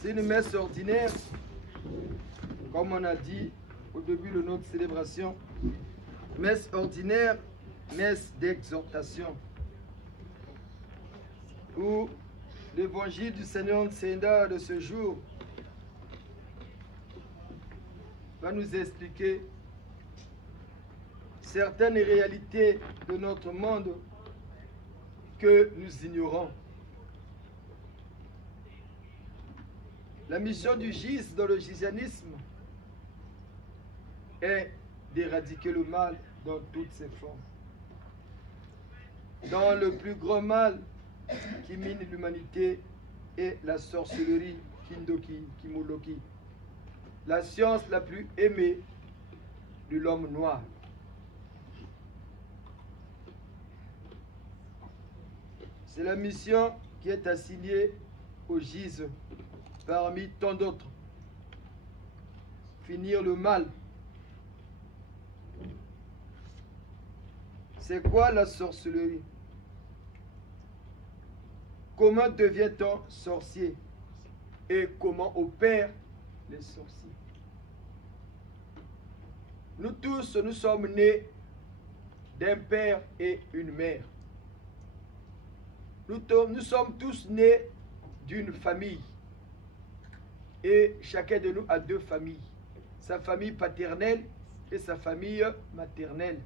C'est une messe ordinaire, comme on a dit au début de notre célébration. Messe ordinaire, messe d'exhortation, où l'évangile du Seigneur Tsenda de ce jour va nous expliquer certaines réalités de notre monde que nous ignorons. La mission du GIS dans le gisianisme est d'éradiquer le mal dans toutes ses formes. Dans le plus grand mal qui mine l'humanité est la sorcellerie, Kindoki, Kimoloki, la science la plus aimée de l'homme noir. C'est la mission qui est assignée au GIS parmi tant d'autres. Finir le mal. C'est quoi la sorcellerie? Comment devient-on sorcier? Et comment opèrent les sorciers? Nous tous, nous sommes nés d'un père et une mère. Nous sommes tous nés d'une famille. Et chacun de nous a deux familles. Sa famille paternelle et sa famille maternelle.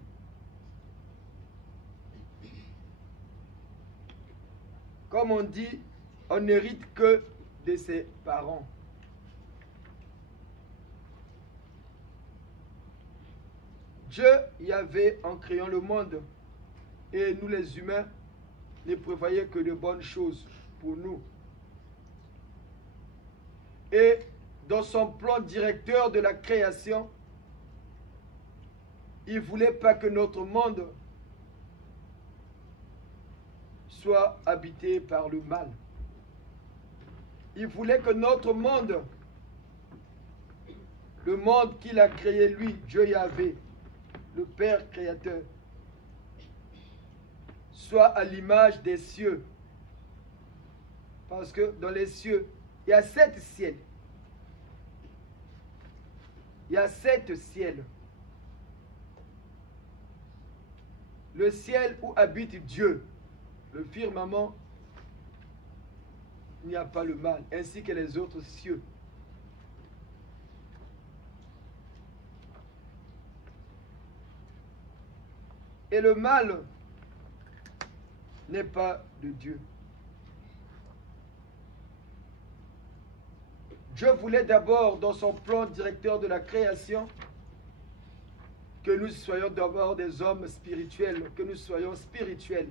Comme on dit, on n'hérite que de ses parents. Dieu y avait en créant le monde, et nous les humains ne prévoyons que de bonnes choses pour nous. Et dans son plan directeur de la création, il ne voulait pas que notre monde soit habité par le mal. Il voulait que notre monde, le monde qu'il a créé lui, Dieu Yahvé, le Père créateur, soit à l'image des cieux. Parce que dans les cieux, il y a 7 ciels. Il y a 7 ciels. Le ciel où habite Dieu, le firmament, il n'y a pas le mal, ainsi que les autres cieux. Et le mal n'est pas de Dieu. Dieu voulait d'abord, dans son plan directeur de la création, que nous soyons d'abord des hommes spirituels, que nous soyons spirituels.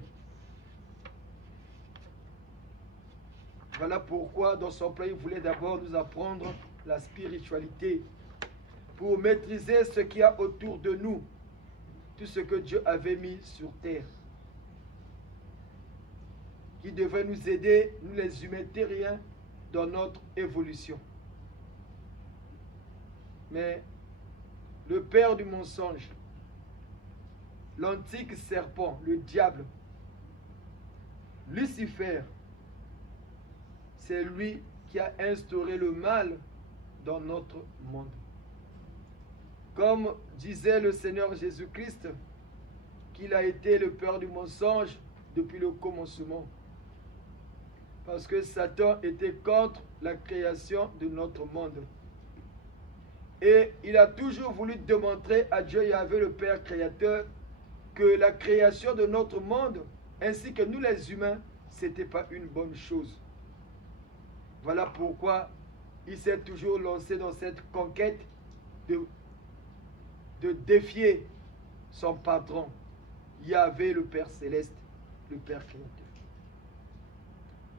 Voilà pourquoi, dans son plan, il voulait d'abord nous apprendre la spiritualité pour maîtriser ce qu'il y a autour de nous, tout ce que Dieu avait mis sur terre, qui devait nous aider, nous les humains terriens, dans notre évolution. Mais le père du mensonge, l'antique serpent, le diable, Lucifer, c'est lui qui a instauré le mal dans notre monde. Comme disait le Seigneur Jésus-Christ, qu'il a été le père du mensonge depuis le commencement. Parce que Satan était contre la création de notre monde. Et il a toujours voulu démontrer à Dieu Yahvé, le Père créateur, que la création de notre monde, ainsi que nous les humains, ce n'était pas une bonne chose. Voilà pourquoi il s'est toujours lancé dans cette conquête de défier son patron, Yahvé, le Père céleste, le Père créateur.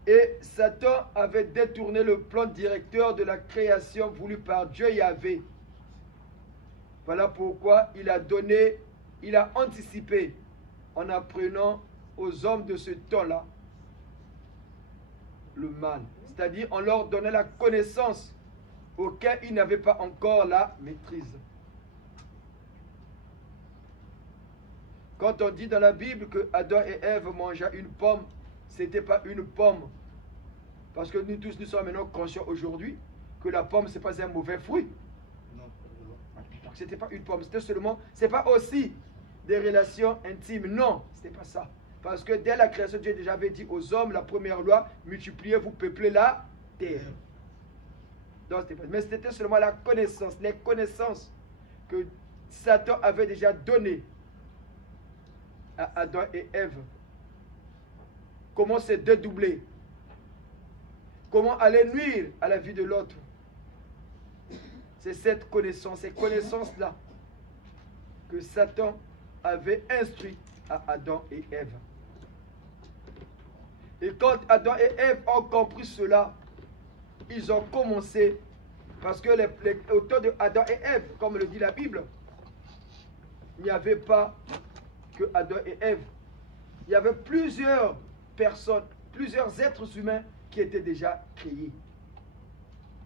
Et Satan avait détourné le plan directeur de la création voulu par Dieu Yahvé. Voilà pourquoi il a anticipé en apprenant aux hommes de ce temps-là le mal. C'est-à-dire en leur donnant la connaissance auquel ils n'avaient pas encore la maîtrise. Quand on dit dans la Bible que Adam et Ève mangeaient une pomme, ce n'était pas une pomme. Parce que nous tous, nous sommes maintenant conscients aujourd'hui que la pomme, ce n'est pas un mauvais fruit. Non. Donc, ce n'était pas une pomme, c'était seulement, ce n'est pas aussi des relations intimes. Non, ce n'était pas ça. Parce que dès la création, Dieu déjà avait dit aux hommes, la première loi, multipliez-vous, peuplez la terre. Donc, mais c'était seulement la connaissance, les connaissances que Satan avait déjà données à Adam et Ève. Comment se dédoubler, comment aller nuire à la vie de l'autre. C'est cette connaissance, ces connaissances-là que Satan avait instruit à Adam et Ève. Et quand Adam et Ève ont compris cela, ils ont commencé, parce que autour de Adam et Ève, comme le dit la Bible, il n'y avait pas que Adam et Ève. Il y avait plusieurs personnes, plusieurs êtres humains qui étaient déjà créés.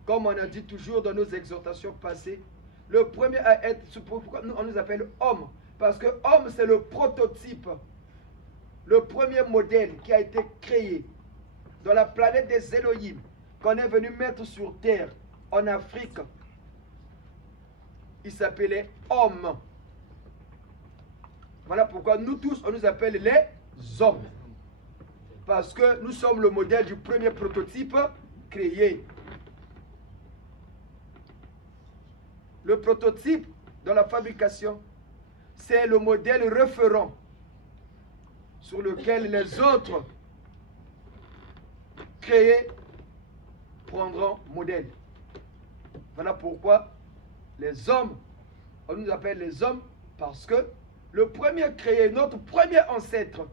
Comme on a dit toujours dans nos exhortations passées, le premier à être, pourquoi on nous appelle homme? Parce que homme, c'est le prototype, le premier modèle qui a été créé dans la planète des Elohim, qu'on est venu mettre sur terre, en Afrique. Il s'appelait homme. Voilà pourquoi nous tous, on nous appelle les hommes. Parce que nous sommes le modèle du premier prototype créé. Le prototype dans la fabrication, c'est le modèle référent sur lequel les autres créés prendront modèle. Voilà pourquoi les hommes, on nous appelle les hommes parce que le premier créé, notre premier ancêtre,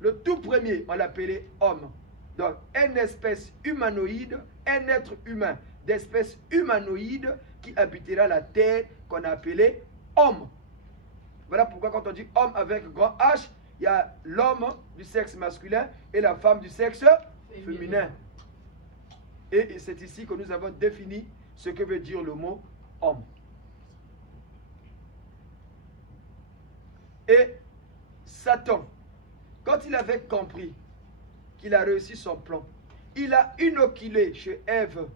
le tout premier, on l'appelait homme. Donc, une espèce humanoïde, un être humain d'espèce humanoïde qui habitera la terre qu'on a appelé homme. Voilà pourquoi quand on dit homme avec grand H, il y a l'homme du sexe masculin et la femme du sexe féminin. Et c'est ici que nous avons défini ce que veut dire le mot homme. Et Satan, quand il avait compris qu'il a réussi son plan, il a inoculé chez Ève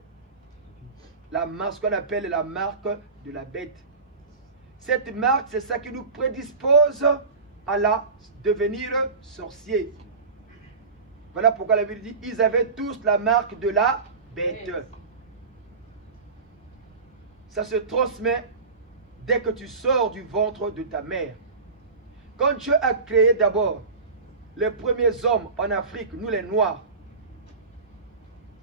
la marque, ce qu'on appelle la marque de la bête. Cette marque, c'est ça qui nous prédispose à devenir sorcier. Voilà pourquoi la Bible dit, ils avaient tous la marque de la bête. Ça se transmet dès que tu sors du ventre de ta mère. Quand Dieu a créé d'abord les premiers hommes en Afrique, nous les Noirs,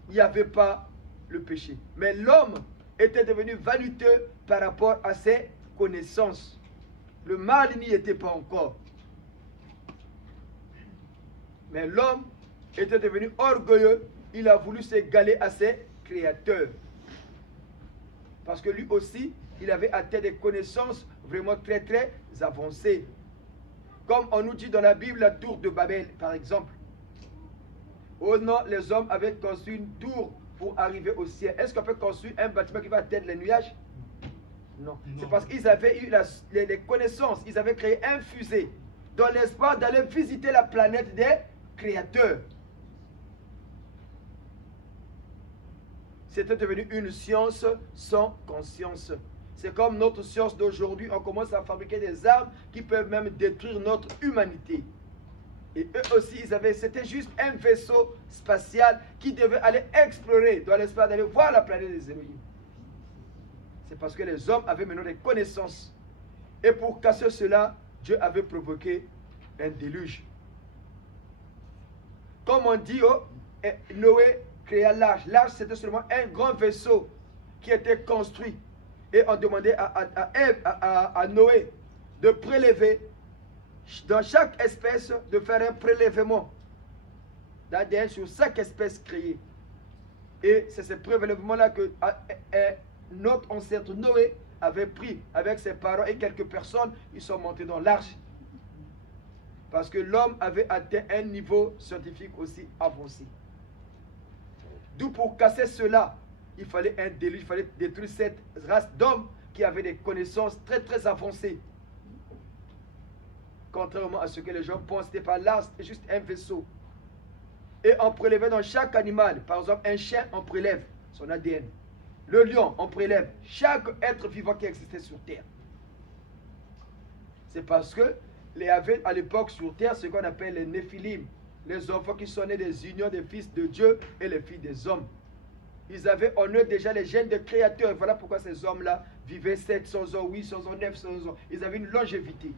il n'y avait pas le péché. Mais l'homme était devenu vaniteux par rapport à ses connaissances. Le mal n'y était pas encore. Mais l'homme était devenu orgueilleux. Il a voulu s'égaler à ses créateurs. Parce que lui aussi, il avait atteint des connaissances vraiment très très avancées. Comme on nous dit dans la Bible, la tour de Babel, par exemple. Oh non, les hommes avaient construit une tour pour arriver au ciel. Est-ce qu'on peut construire un bâtiment qui va atteindre les nuages? Non. C'est parce qu'ils avaient eu les connaissances. Ils avaient créé un fusée dans l'espoir d'aller visiter la planète des créateurs. C'était devenu une science sans conscience. C'est comme notre science d'aujourd'hui. On commence à fabriquer des armes qui peuvent même détruire notre humanité. Et eux aussi, c'était juste un vaisseau spatial qui devait aller explorer dans l'espace, d'aller voir la planète des Elohim. C'est parce que les hommes avaient maintenant des connaissances. Et pour casser cela, Dieu avait provoqué un déluge. Comme on dit, Noé créa l'arche. L'arche, c'était seulement un grand vaisseau qui était construit. Et on demandait à Noé de prélever dans chaque espèce, de faire un prélèvement d'ADN sur chaque espèce créée. Et c'est ce prélèvement-là que notre ancêtre Noé avait pris avec ses parents et quelques personnes. Ils sont montés dans l'arche. Parce que l'homme avait atteint un niveau scientifique aussi avancé. D'où pour casser cela, il fallait un déluge, il fallait détruire cette race d'hommes qui avaient des connaissances très très avancées. contrairement à ce que les gens pensent. C'était pas là, c'était juste un vaisseau. Et on prélevait dans chaque animal. Par exemple, un chien, on prélève son ADN. Le lion, on prélève chaque être vivant qui existait sur terre. C'est parce que il y avait à l'époque sur terre ce qu'on appelle les Néphilim, les enfants qui sont nés des unions des fils de Dieu et les filles des hommes. Ils avaient en eux déjà les gènes de créateurs. Voilà pourquoi ces hommes-là vivaient 700 ans, 800 ans, 900 ans. Ils avaient une longévité.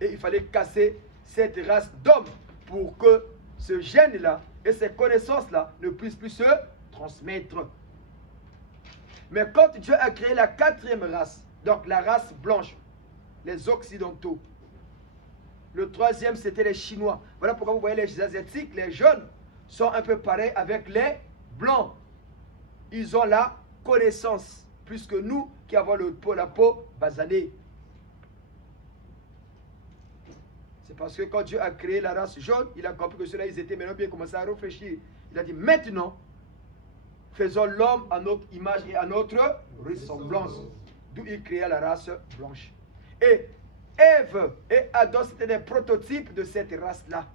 Et il fallait casser cette race d'hommes pour que ce gène-là et ces connaissances-là ne puissent plus se transmettre. Mais quand Dieu a créé la quatrième race, donc la race blanche, les Occidentaux, le troisième c'était les Chinois. Voilà pourquoi vous voyez les Asiatiques, les jeunes, sont un peu pareils avec les Blancs. Ils ont la connaissance, plus que nous qui avons la peau basanée. C'est parce que quand Dieu a créé la race jaune, il a compris que ceux-là, ils étaient maintenant bien commencé à réfléchir. Il a dit, maintenant, faisons l'homme à notre image et à notre ressemblance. D'où il créa la race blanche. Et Ève et Adam, c'était des prototypes de cette race-là.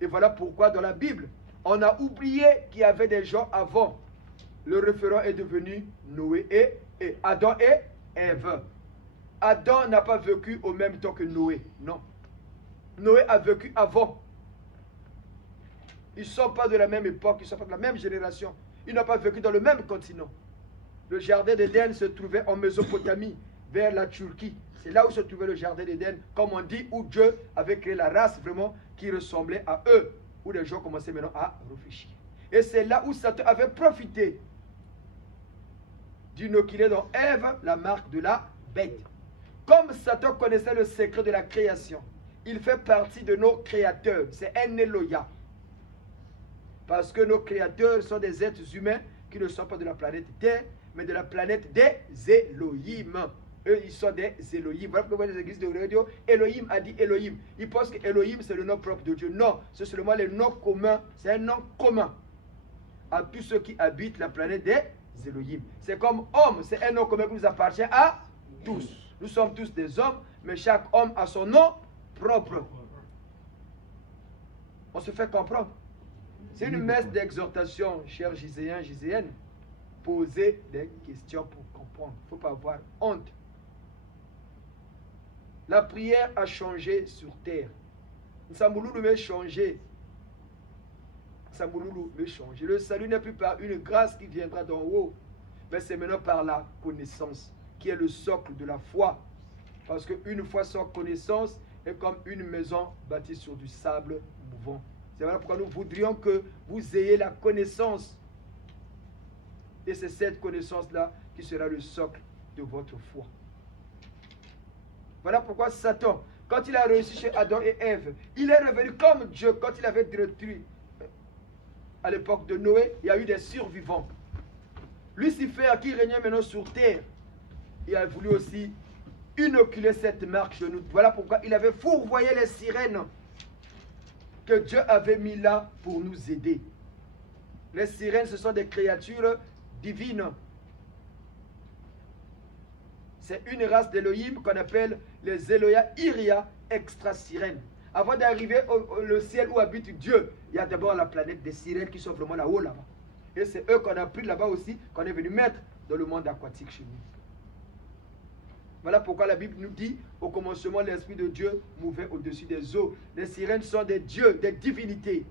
Et voilà pourquoi dans la Bible, on a oublié qu'il y avait des gens avant. Le référent est devenu Noé et Adam et Ève. Adam n'a pas vécu au même temps que Noé, non. Noé a vécu avant. Ils ne sont pas de la même époque, ils ne sont pas de la même génération. Ils n'ont pas vécu dans le même continent. Le jardin d'Éden se trouvait en Mésopotamie, vers la Turquie. C'est là où se trouvait le jardin d'Éden, comme on dit, où Dieu avait créé la race vraiment qui ressemblait à eux, où les gens commençaient maintenant à réfléchir. Et c'est là où Satan avait profité d'inoculer dans Ève la marque de la bête. Comme Satan connaissait le secret de la création, il fait partie de nos créateurs. C'est un Eloya. Parce que nos créateurs sont des êtres humains qui ne sont pas de la planète Terre, mais de la planète des Elohim. Eux, ils sont des Elohim. Voilà pourquoi les églises de radio, Elohim a dit Elohim. Ils pensent que Elohim, c'est le nom propre de Dieu. Non, c'est seulement le nom commun. C'est un nom commun à tous ceux qui habitent la planète des Elohim. C'est comme homme, c'est un nom commun qui nous appartient à tous. Nous sommes tous des hommes, mais chaque homme a son nom propre. On se fait comprendre. C'est une messe d'exhortation, chers Giséens, Giséennes. Posez des questions pour comprendre. Il ne faut pas avoir honte. La prière a changé sur terre. Nsambouloulou veut changer. Nsambouloulou veut changer. Le salut n'est plus par une grâce qui viendra d'en haut, mais c'est maintenant par la connaissance, qui est le socle de la foi. Parce qu'une foi sans connaissance est comme une maison bâtie sur du sable mouvant. C'est voilà pourquoi nous voudrions que vous ayez la connaissance. Et c'est cette connaissance-là qui sera le socle de votre foi. Voilà pourquoi Satan, quand il a réussi chez Adam et Ève, il est revenu comme Dieu quand il avait détruit. À l'époque de Noé, il y a eu des survivants. Lucifer, qui régnait maintenant sur terre, il a voulu aussi inoculer cette marque chez nous. Voilà pourquoi il avait fourvoyé les sirènes que Dieu avait mis là pour nous aider. Les sirènes, ce sont des créatures divines. C'est une race d'Élohim qu'on appelle les Eloya Iria extra-sirènes. Avant d'arriver au ciel où habite Dieu, il y a d'abord la planète des sirènes qui sont vraiment là-haut, là-bas. Et c'est eux qu'on a pris là-bas aussi, qu'on est venu mettre dans le monde aquatique chez nous. Voilà pourquoi la Bible nous dit, au commencement, l'Esprit de Dieu mouvait au-dessus des eaux. Les sirènes sont des dieux, des divinités,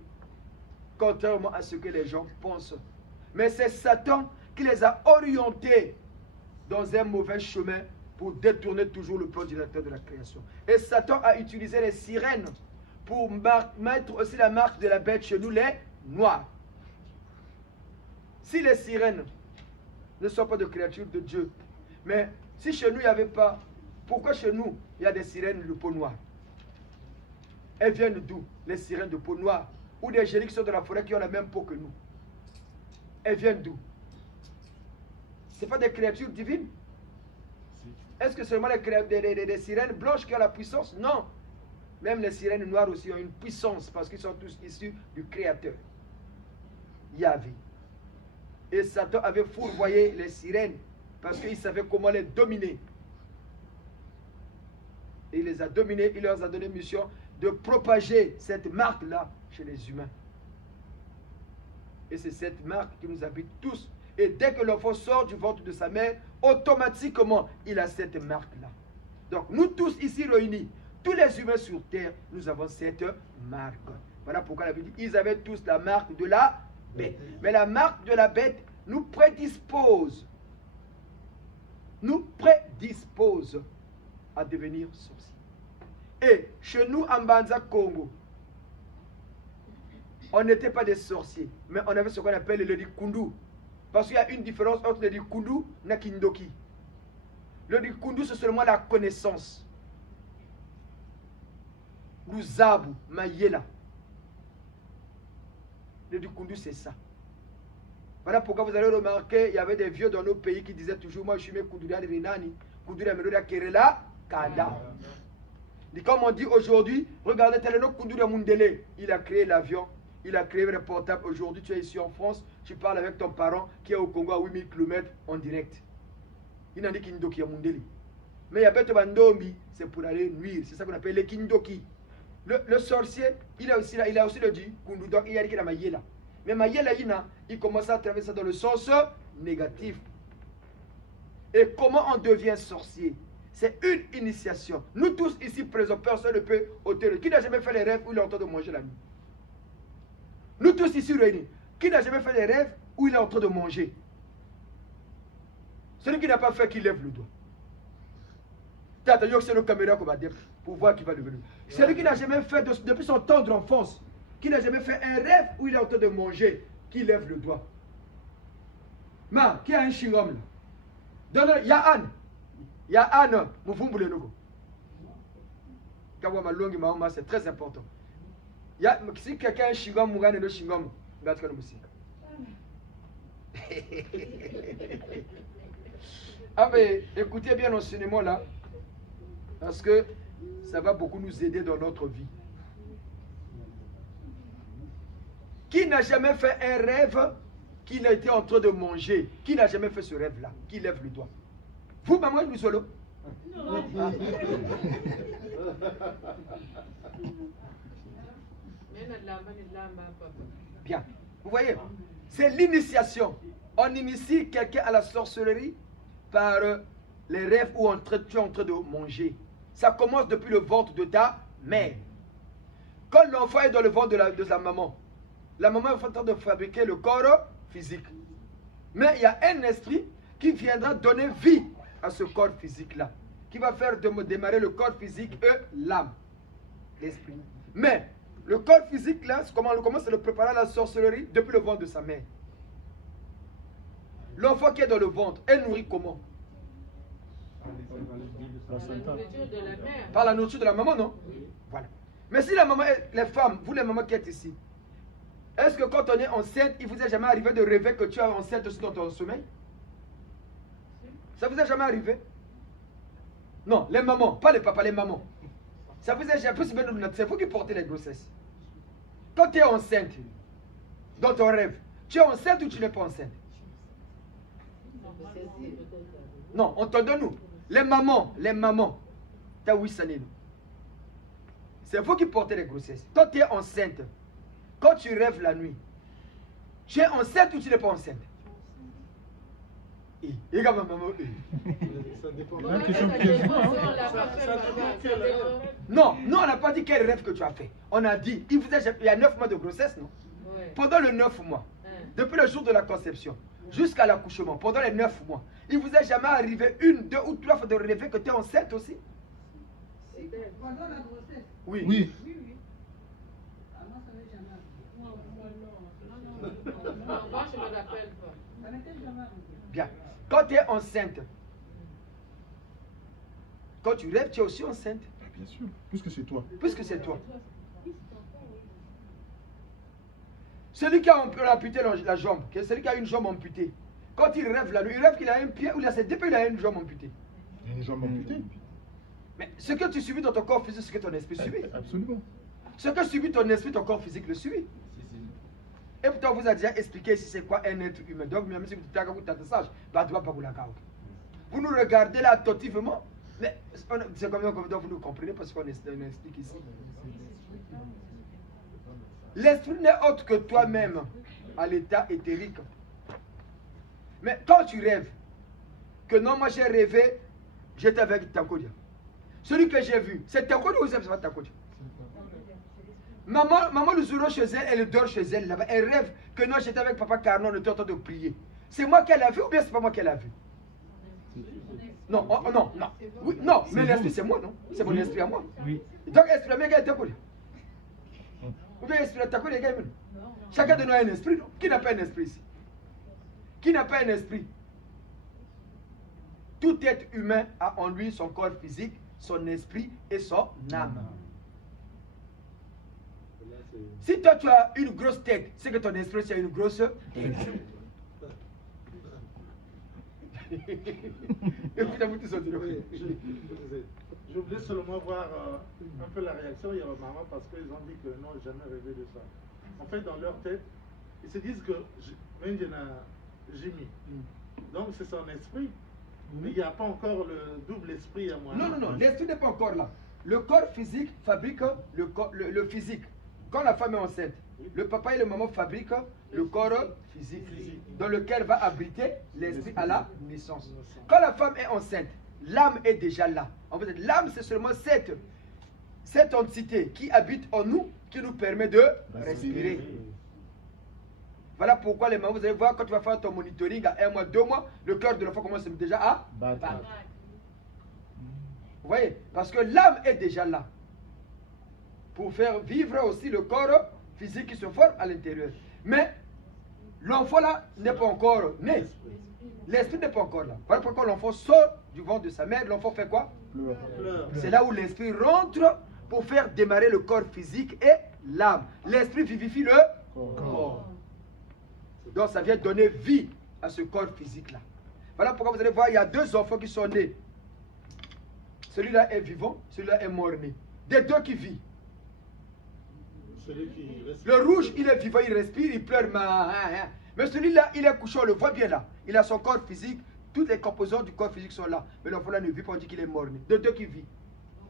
contrairement à ce que les gens pensent. Mais c'est Satan qui les a orientés dans un mauvais chemin pour détourner toujours le plan directeur de la création. Et Satan a utilisé les sirènes pour mettre aussi la marque de la bête chez nous, les noirs. Si les sirènes ne sont pas de créatures de Dieu, mais si chez nous il n'y avait pas, pourquoi chez nous il y a des sirènes de peau noire? Elles viennent d'où? Les sirènes de peau noire. Ou des génies qui sont de la forêt qui ont la même peau que nous. Elles viennent d'où? Ce ne sont pas des créatures divines? Est-ce que seulement les sirènes blanches qui ont la puissance? Non. Même les sirènes noires aussi ont une puissance parce qu'ils sont tous issus du Créateur, Yahvé. Et Satan avait fourvoyé les sirènes parce qu'il savait comment les dominer. Et il les a dominés, il leur a donné mission de propager cette marque-là chez les humains. Et c'est cette marque qui nous habite tous. Et dès que l'enfant sort du ventre de sa mère, automatiquement, il a cette marque-là. Donc, nous tous ici réunis, tous les humains sur terre, nous avons cette marque. Voilà pourquoi la Bible dit, ils avaient tous la marque de la bête. Mais la marque de la bête nous prédispose à devenir sorciers. Et chez nous, en Banza Congo, on n'était pas des sorciers, mais on avait ce qu'on appelle le Likundu. Parce qu'il y a une différence entre le Likundu et le Kindoki. Le Likundu, c'est seulement la connaissance. Luzabu, Mayela. Le Likundu, c'est ça. Voilà pourquoi vous allez remarquer, il y avait des vieux dans nos pays qui disaient toujours, moi je suis mes Kudura de Rinani, Kudura Meloda Kerela, Kada. Et comme on dit aujourd'hui, regardez Teleno Kudura Mundele, il a créé l'avion, il a créé le portable. Aujourd'hui, tu es ici en France, tu parles avec ton parent qui est au Congo à 8000 km en direct. Il n'a dit Kindoki à Mundele. Mais il y a Beto Bandombi, c'est pour aller nuire, c'est ça qu'on appelle les Kindoki. Le sorcier, il a aussi le dit, Kundu, donc il a dit qu'il a Mayela. Mais Mayela, il commence à traverser dans le sens négatif. Et comment on devient sorcier? C'est une initiation. Nous tous ici présents, personne ne peut ôter le. Qui n'a jamais fait les rêves où il est en train de manger la nuit? Nous tous ici réunis. Qui n'a jamais fait les rêves où il est en train de manger? Celui qui n'a pas fait, qui lève le doigt. C'est le caméra qu'on va dire pour voir qui va lever le doigt. Celui qui n'a jamais fait depuis son tendre enfance, qui n'a jamais fait un rêve où il est en train de manger, qui lève le doigt. Ma, qui a un chingom là? Il y a Anne. Il y a Anne. C'est très important. Si quelqu'un a un chingom, Mougane le chingom, ah mais écoutez bien l'enseignement là, parce que ça va beaucoup nous aider dans notre vie. Qui n'a jamais fait un rêve qu'il était en train de manger? Qui n'a jamais fait ce rêve-là? Qui lève le doigt? Vous, maman, nous solo? Bien. Vous voyez, c'est l'initiation. On initie quelqu'un à la sorcellerie par les rêves où tu es en train de manger. Ça commence depuis le ventre de ta mère. Quand l'enfant est dans le ventre de sa maman, la maman est en train de fabriquer le corps physique. Mais il y a un esprit qui viendra donner vie à ce corps physique-là, qui va faire démarrer le corps physique et l'âme, l'esprit. Mais le corps physique-là, comment on commence à le préparer à la sorcellerie depuis le ventre de sa mère. L'enfant qui est dans le ventre est nourri comment? Par la nourriture de la maman, non? Voilà. Mais si la maman est, les femmes, vous les mamans qui êtes ici, est-ce que quand on est enceinte, il vous est jamais arrivé de rêver que tu es enceinte aussi dans ton sommeil? Ça vous est jamais arrivé? Non, les mamans, pas les papas, les mamans. Ça vous est jamais arrivé? C'est vous qui portez les grossesses. Quand tu es enceinte, dans ton rêve, tu es enceinte ou tu n'es pas enceinte? Non, entendons-nous. Les mamans, t'as oui, ça n'est nous. C'est vous qui portez les grossesses. Quand tu es enceinte, quand tu rêves la nuit, tu es enceinte ou tu n'es pas enceinte? Non, on n'a pas dit quel rêve que tu as fait. On a dit, il y a 9 mois de grossesse, non? Pendant les 9 mois, depuis le jour de la conception jusqu'à l'accouchement, pendant les 9 mois, il vous est jamais arrivé 1, 2 ou 3 fois de rêver que tu es enceinte aussi? Pendant la grossesse? Oui. Oui. Moi, ça m'est jamais arrivé. Moi, je ne me rappelle pas. Ça m'était jamais arrivé. Bien. Quand tu es enceinte, quand tu rêves, tu es aussi enceinte. Bien sûr, puisque c'est toi. Puisque c'est toi. Celui qui a amputé la jambe, celui qui a une jambe amputée, quand il rêve la nuit, il rêve qu'il a un pied ou il a ses deux pieds, il a une jambe amputée. Il y a une jambe amputée. Mais ce que tu subis dans ton corps physique, c'est ce que ton esprit subit. Absolument. Ce que subit ton esprit, ton corps physique le subit. Et pourtant, on vous a déjà expliqué si c'est quoi un être humain. Donc, même si vous êtes sage, vous nous regardez là attentivement. Mais c'est comme ça vous nous comprenez parce qu'on explique ici. L'esprit n'est autre que toi-même à l'état éthérique. Mais quand tu rêves, que non, moi j'ai rêvé, j'étais avec Tankodia. Celui que j'ai vu, c'est Tankodia ou c'est pas Tankodia? Maman le jour chez elle, elle dort chez elle là-bas. Elle rêve que non, j'étais avec papa Carnon, on était en train de prier. C'est moi qu'elle a vu ou bien c'est pas moi qu'elle a vu? Non, non, non. Oui, non, mais l'esprit c'est moi, non? C'est mon esprit à moi. Oui. Donc l'esprit à moi, il est Tankodia. Ou bien l'esprit à Tankodia, il est. Chacun de nous a un esprit, non? Qui n'a pas un esprit ici? Qui n'a pas un esprit? Tout être humain a en lui son corps physique, son esprit et son âme. Si toi tu as une grosse tête, c'est que ton esprit c'est une grosse tête. Je voulais seulement voir un peu la réaction. Il y a maman parce qu'ils ont dit que non, jamais rêvé de ça. En fait, dans leur tête, ils se disent que Jimmy. Donc c'est son esprit. Mais il n'y a pas encore le double esprit à moi. Non, non, non, l'esprit n'est pas encore là. Le corps physique fabrique le physique. Quand la femme est enceinte, le papa et la maman fabriquent le corps physique dans lequel va abriter l'esprit à la naissance. Quand la femme est enceinte, l'âme est déjà là. En fait, l'âme, c'est seulement cette entité qui habite en nous, qui nous permet de respirer. Voilà pourquoi les mamans, vous allez voir, quand tu vas faire ton monitoring à 1 mois, 2 mois, le cœur de l'enfant commence déjà à battre. Vous voyez? Parce que l'âme est déjà là. Pour faire vivre aussi le corps physique qui se forme à l'intérieur. Mais l'enfant là n'est pas encore né. L'esprit n'est pas encore là. Voilà pourquoi l'enfant sort du ventre de sa mère. L'enfant fait quoi? C'est là où l'esprit rentre pour faire démarrer le corps physique et l'âme. L'esprit vivifie le corps. Donc ça vient donner vie à ce corps physique-là. Voilà pourquoi vous allez voir, il y a 2 enfants qui sont nés. Celui-là est vivant, celui-là est mort-né. Des 2 qui vivent. Le rouge, il est vivant, il respire, il pleure. Mais celui-là, il est couché, on le voit bien là. Il a son corps physique, toutes les composantes du corps physique sont là. Mais l'enfant là ne vit pas, on dit qu'il est mort-né. Des 2 qui vivent.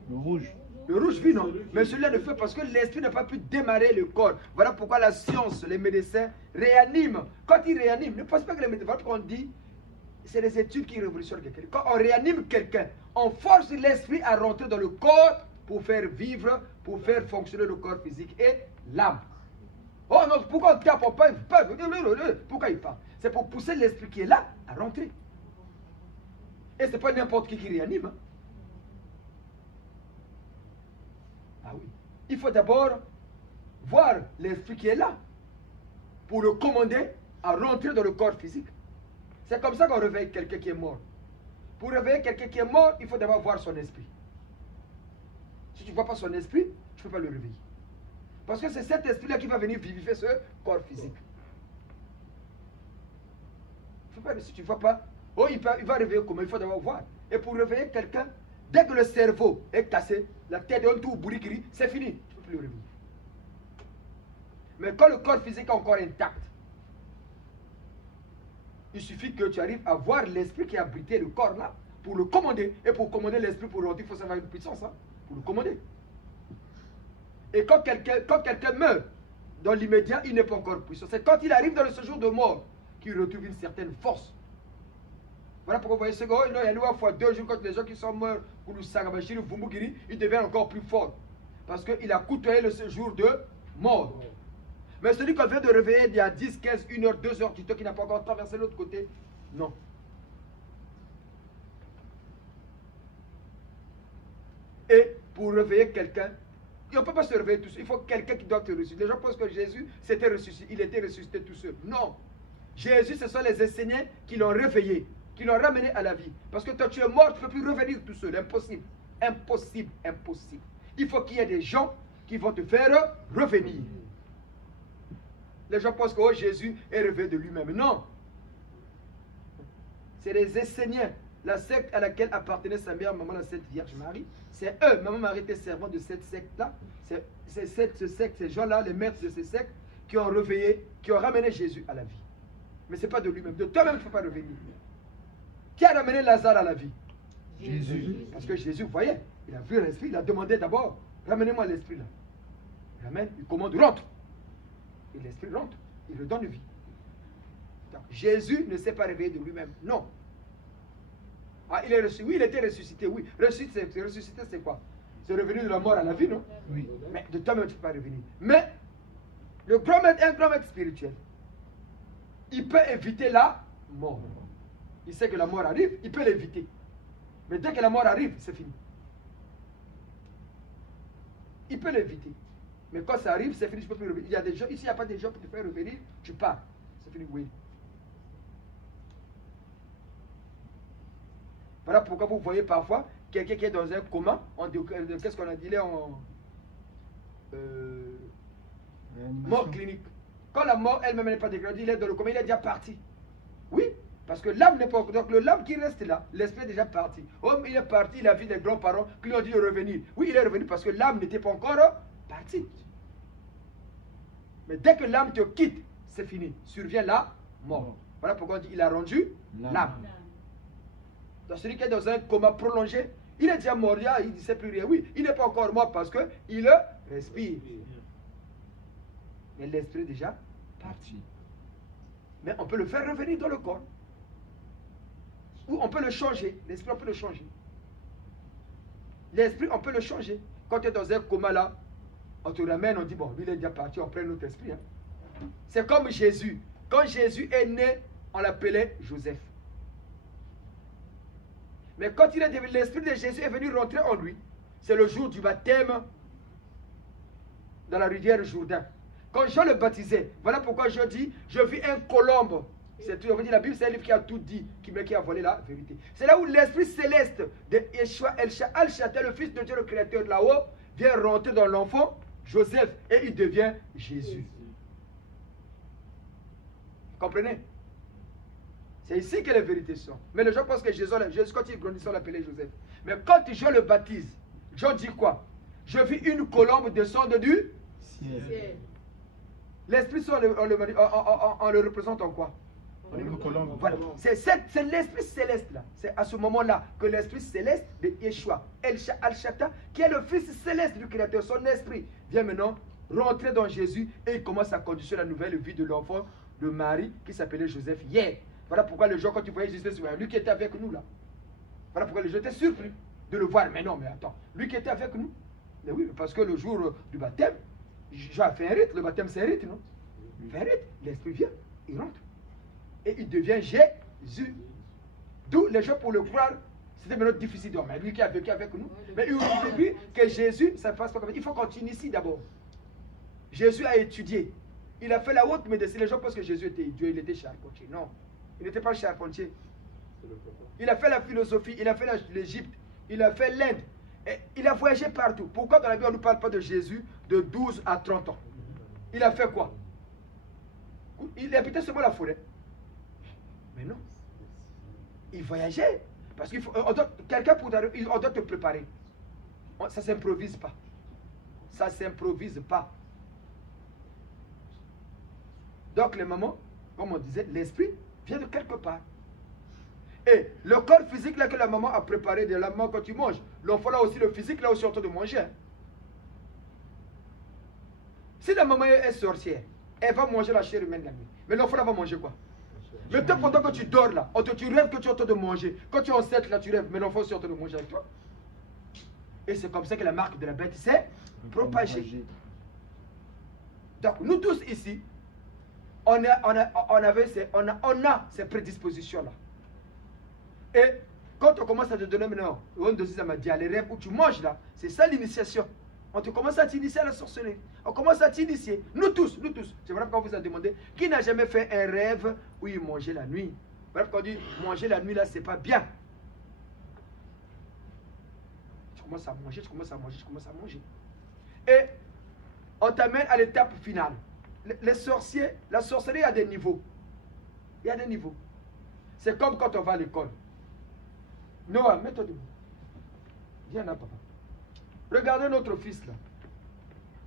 Le rouge. Le rouge vit, non? Mais celui-là ne fait parce que l'esprit n'a pas pu démarrer le corps. Voilà pourquoi la science, les médecins réaniment. Quand ils réaniment, ne pense pas que les médecins, voilà pourquoi on dit, c'est les études qui révolutionnent quelqu'un. Quand on réanime quelqu'un, on force l'esprit à rentrer dans le corps pour faire vivre, pour faire fonctionner le corps physique et l'âme. Oh non, pourquoi on tape, on parle? Pourquoi il parle? C'est pour pousser l'esprit qui est là à rentrer. Et ce n'est pas n'importe qui réanime. Hein. Ah oui. Il faut d'abord voir l'esprit qui est là pour le commander à rentrer dans le corps physique. C'est comme ça qu'on réveille quelqu'un qui est mort. Pour réveiller quelqu'un qui est mort, il faut d'abord voir son esprit. Si tu ne vois pas son esprit, tu ne peux pas le réveiller. Parce que c'est cet esprit-là qui va venir vivifier ce corps physique. Si tu ne vois pas, oh, il va réveiller comment? Il faut d'abord voir. Et pour réveiller quelqu'un, dès que le cerveau est cassé, la tête est un tout bourricri, c'est fini. Tu ne peux plus le réveiller. Mais quand le corps physique est encore intact, il suffit que tu arrives à voir l'esprit qui a abrité le corps là, pour le commander. Et pour commander l'esprit, pour rentrer, il faut savoir une puissance, hein, pour le commander. Et quand quelqu'un meurt, dans l'immédiat, il n'est pas encore puissant. C'est quand il arrive dans le séjour de mort qu'il retrouve une certaine force. Voilà pourquoi vous voyez ce gars, il y a une fois 2 jours, quand les gens qui sont morts, ils deviennent encore plus forts. Parce qu'il a côtoyé le séjour de mort. Mais celui qu'on vient de réveiller il y a 10, 15, 1 heure, 2 heures du temps, qui n'a pas encore traversé l'autre côté, non. Et pour réveiller quelqu'un, on ne peut pas se réveiller tout seul. Il faut quelqu'un qui doit te ressusciter. Les gens pensent que Jésus s'était ressuscité. Il était ressuscité tout seul. Non. Jésus, ce sont les enseignants qui l'ont réveillé, qui l'ont ramené à la vie. Parce que quand tu es mort, tu ne peux plus revenir tout seul. Impossible. Impossible. Impossible. Il faut qu'il y ait des gens qui vont te faire revenir. Les gens pensent que oh, Jésus est réveillé de lui-même. Non. C'est les enseignants. La secte à laquelle appartenait sa mère, maman, la Sainte Vierge Marie, c'est eux. Maman Marie était servante de cette secte-là. C'est ces gens-là, les maîtres de ces sectes, qui ont réveillé, qui ont ramené Jésus à la vie. Mais ce n'est pas de lui-même. De toi-même, tu ne peux pas revenir. Qui a ramené Lazare à la vie? Jésus. Parce que Jésus voyait, il a vu l'esprit, il a demandé d'abord, ramenez-moi l'esprit là. Il ramène, il commande, rentre. Et l'esprit rentre, il lui donne vie. Donc, Jésus ne s'est pas réveillé de lui-même, non. Ah, il est ressuscité, oui, il était ressuscité, oui. Ressuscité, c'est quoi? C'est revenu de la mort à la vie, non? Oui. Mais de toi-même, tu ne peux pas revenir. Mais, le grand maître, un grand maître spirituel, il peut éviter la mort. Il sait que la mort arrive, il peut l'éviter. Mais dès que la mort arrive, c'est fini. Il peut l'éviter. Mais quand ça arrive, c'est fini, je ne peux plus revenir. Il y a des gens, ici, il n'y a pas des gens qui te font revenir, tu pars. C'est fini, oui. Voilà pourquoi vous voyez parfois quelqu'un qui est dans un coma, qu'est-ce qu'on a dit, il est en mort clinique. Quand la mort elle-même n'est pas déclarée, il est dans le coma, il est déjà parti. Oui, parce que l'âme n'est pas... Donc l'âme qui reste là, l'esprit est déjà parti. Oh, il est parti, il a vu des grands-parents qui lui ont dit de revenir. Oui, il est revenu parce que l'âme n'était pas encore partie. Mais dès que l'âme te quitte, c'est fini. Survient la mort. Voilà pourquoi on dit il a rendu l'âme. Donc celui qui est dans un coma prolongé, il est déjà mort, il ne sait plus rien. Oui, il n'est pas encore mort parce qu'il respire. Mais l'esprit est déjà parti. Mais on peut le faire revenir dans le corps. Ou on peut le changer. L'esprit, on peut le changer. L'esprit, on peut le changer. Quand tu es dans un coma là, on te ramène, on dit, bon, lui il est déjà parti, on prend notre esprit. Hein. C'est comme Jésus. Quand Jésus est né, on l'appelait Joseph. Mais quand l'esprit de Jésus est venu rentrer en lui, c'est le jour du baptême dans la rivière Jourdain. Quand Jean le baptisait, voilà pourquoi je dis, je vis un colombe. C'est tout. On veut dire, la Bible, c'est un livre qui a tout dit, qui a volé la vérité. C'est là où l'esprit céleste de Yeshua El-Shaddai, le Fils de Dieu, le Créateur de là-haut, vient rentrer dans l'enfant Joseph et il devient Jésus. Vous comprenez? C'est ici que les vérités sont. Mais les gens pensent que Jésus quand il grandissait, on l'appelait Joseph. Mais quand Jean le baptise, Jean dit quoi? Je vis une colombe descendre du ciel. L'esprit, on le représente en quoi? Voilà. C'est l'esprit céleste là. C'est à ce moment-là que l'esprit céleste de Yeshua, El-Shaddai, qui est le Fils céleste du Créateur, son esprit, vient maintenant rentrer dans Jésus et il commence à conditionner la nouvelle vie de l'enfant de Marie qui s'appelait Joseph hier. Voilà pourquoi les gens, quand tu voyais Jésus, lui qui était avec nous là. Voilà pourquoi les gens étaient surpris de le voir. Mais non, mais attends, lui qui était avec nous. Mais oui, parce que le jour du baptême, Jean a fait un rite. Le baptême, c'est un rite, non? Il fait un rite. L'esprit vient, il rentre. Et il devient Jésus. D'où les gens, pour le croire, c'était maintenant difficile de voir. Mais lui qui a vécu avec nous. Mais il oublie que Jésus, ça ne passe pas comme ça. Il faut qu'on initie d'abord. Jésus a étudié. Il a fait la haute médecine. Les gens pensent que Jésus était Dieu, il était charpentier. Non, il n'était pas charpentier. Il a fait la philosophie, il a fait l'Égypte, il a fait l'Inde. Il a voyagé partout. Pourquoi dans la Bible on ne nous parle pas de Jésus de 12 à 30 ans? Il a fait quoi? Il habitait seulement la forêt. Mais non. Il voyageait. Parce qu'il faut. Quelqu'un pour on doit te préparer. Ça ne s'improvise pas. Ça ne s'improvise pas. Donc les mamans, comme on disait, l'esprit vient de quelque part. Et le corps physique là que la maman a préparé de la maman quand tu manges, l'enfant là aussi, le physique là aussi en train de manger. Hein. Si la maman est sorcière, elle va manger la chair humaine la nuit. Mais l'enfant là va manger quoi? Maintenant pendant que tu dors là, tu rêves que tu es en train de manger. Quand tu es enceinte là, tu rêves, mais l'enfant aussi est en train de manger avec toi. Et c'est comme ça que la marque de la bête s'est propagée. Donc nous tous ici, on a ces prédispositions là. Et quand on commence à te donner maintenant, les rêves où tu manges là, c'est ça l'initiation. On te commence à t'initier à la sorcellerie. On commence à t'initier. Nous tous. C'est vrai qu'on vous a demandé qui n'a jamais fait un rêve où il mangeait la nuit. Voilà pourquoi on dit manger la nuit là, c'est pas bien. Tu commences à manger. Et on t'amène à l'étape finale. Les sorciers, la sorcellerie, il y a des niveaux. Il y a des niveaux. C'est comme quand on va à l'école. Noah, mets-toi debout. Viens là, papa. Regardez notre fils là.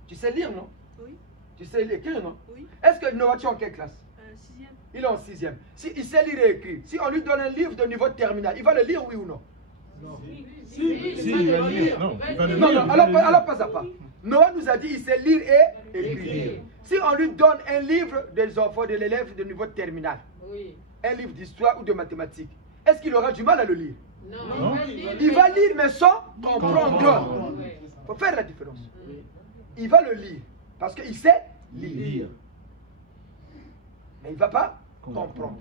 Tu sais lire, non? Oui. Tu sais écrire, non? Oui. Est-ce que Noah, tu es en quelle classe? 6e. Il est en 6e. Si il sait lire et écrire, si on lui donne un livre de niveau terminal, il va le lire, oui ou non? Si, il va lire. Non, il va le Non, lire. non, alors pas à pas. Noah nous a dit il sait lire et écrire. Si on lui donne un livre des enfants, de l'élève de niveau terminal, Oui. un livre d'histoire ou de mathématiques, est-ce qu'il aura du mal à le lire? Non. Il va lire mais sans comprendre. Comprendre. Il faut faire la différence. Il va le lire parce qu'il sait lire. Mais il ne va pas comprendre.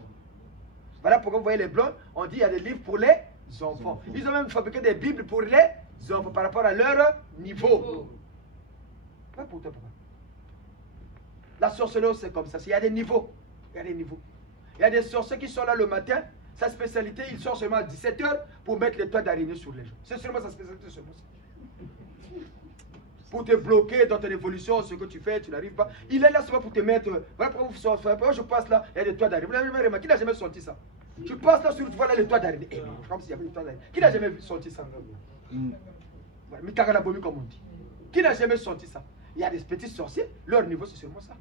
Voilà pourquoi vous voyez les blancs, on dit qu'il y a des livres pour les enfants. Ils ont même fabriqué des bibles pour les enfants par rapport à leur niveau. Pas pour toi, papa. La sorcellerie, c'est comme ça. Il y a des niveaux. Il y a des niveaux. Il y a des sorciers qui sont là le matin. Sa spécialité, ils sortent seulement à 17 h pour mettre les toits d'araignée sur les gens. C'est seulement sa spécialité, seulement ça. Pour te bloquer dans ton évolution, ce que tu fais, tu n'arrives pas. Il est là seulement pour te mettre. Voilà pourquoi vous sortez. Je passe là, il y a des toits d'araignée. Vous n'avez jamais remarqué? Qui n'a jamais senti ça? Tu passes là sur, tu vois là les toits d'araignée. Comme s'il y avait des toits d'araignée. Qui n'a jamais senti ça? Voilà, Mikagalabomi comme on dit. Qui n'a jamais senti ça? Il y a des petits sorciers, leur niveau c'est seulement ça.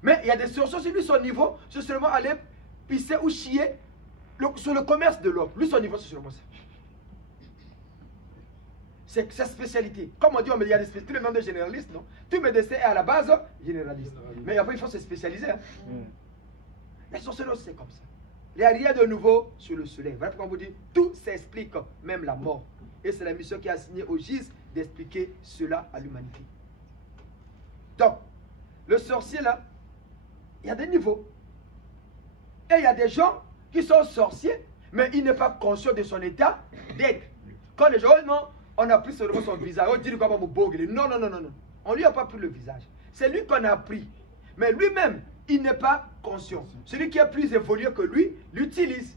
Mais il y a des sorciers, lui son niveau, c'est seulement aller pisser ou chier sur le commerce de l'homme. Lui son niveau c'est seulement ça. C'est sa spécialité. Comme on dit, il y a des spécialités, tout le monde est généraliste, non? Tout médecin est à la base généraliste. Mais après il faut se spécialiser. Hein? La sorcellerie c'est comme ça. Il n'y a rien de nouveau sur le soleil. Voilà pourquoi on vous dit, tout s'explique, même la mort. Et c'est la mission qui a assigné au GIS d'expliquer cela à l'humanité. Donc, le sorcier là, il y a des niveaux. Et il y a des gens qui sont sorciers, mais il n'est pas conscient de son état d'être. Quand les gens, oh non, on a pris seulement son visage, on dit quoi, non, non, non, non, non. On ne lui a pas pris le visage. C'est lui qu'on a pris. Mais lui-même, il n'est pas conscient. Celui qui est plus évolué que lui, l'utilise.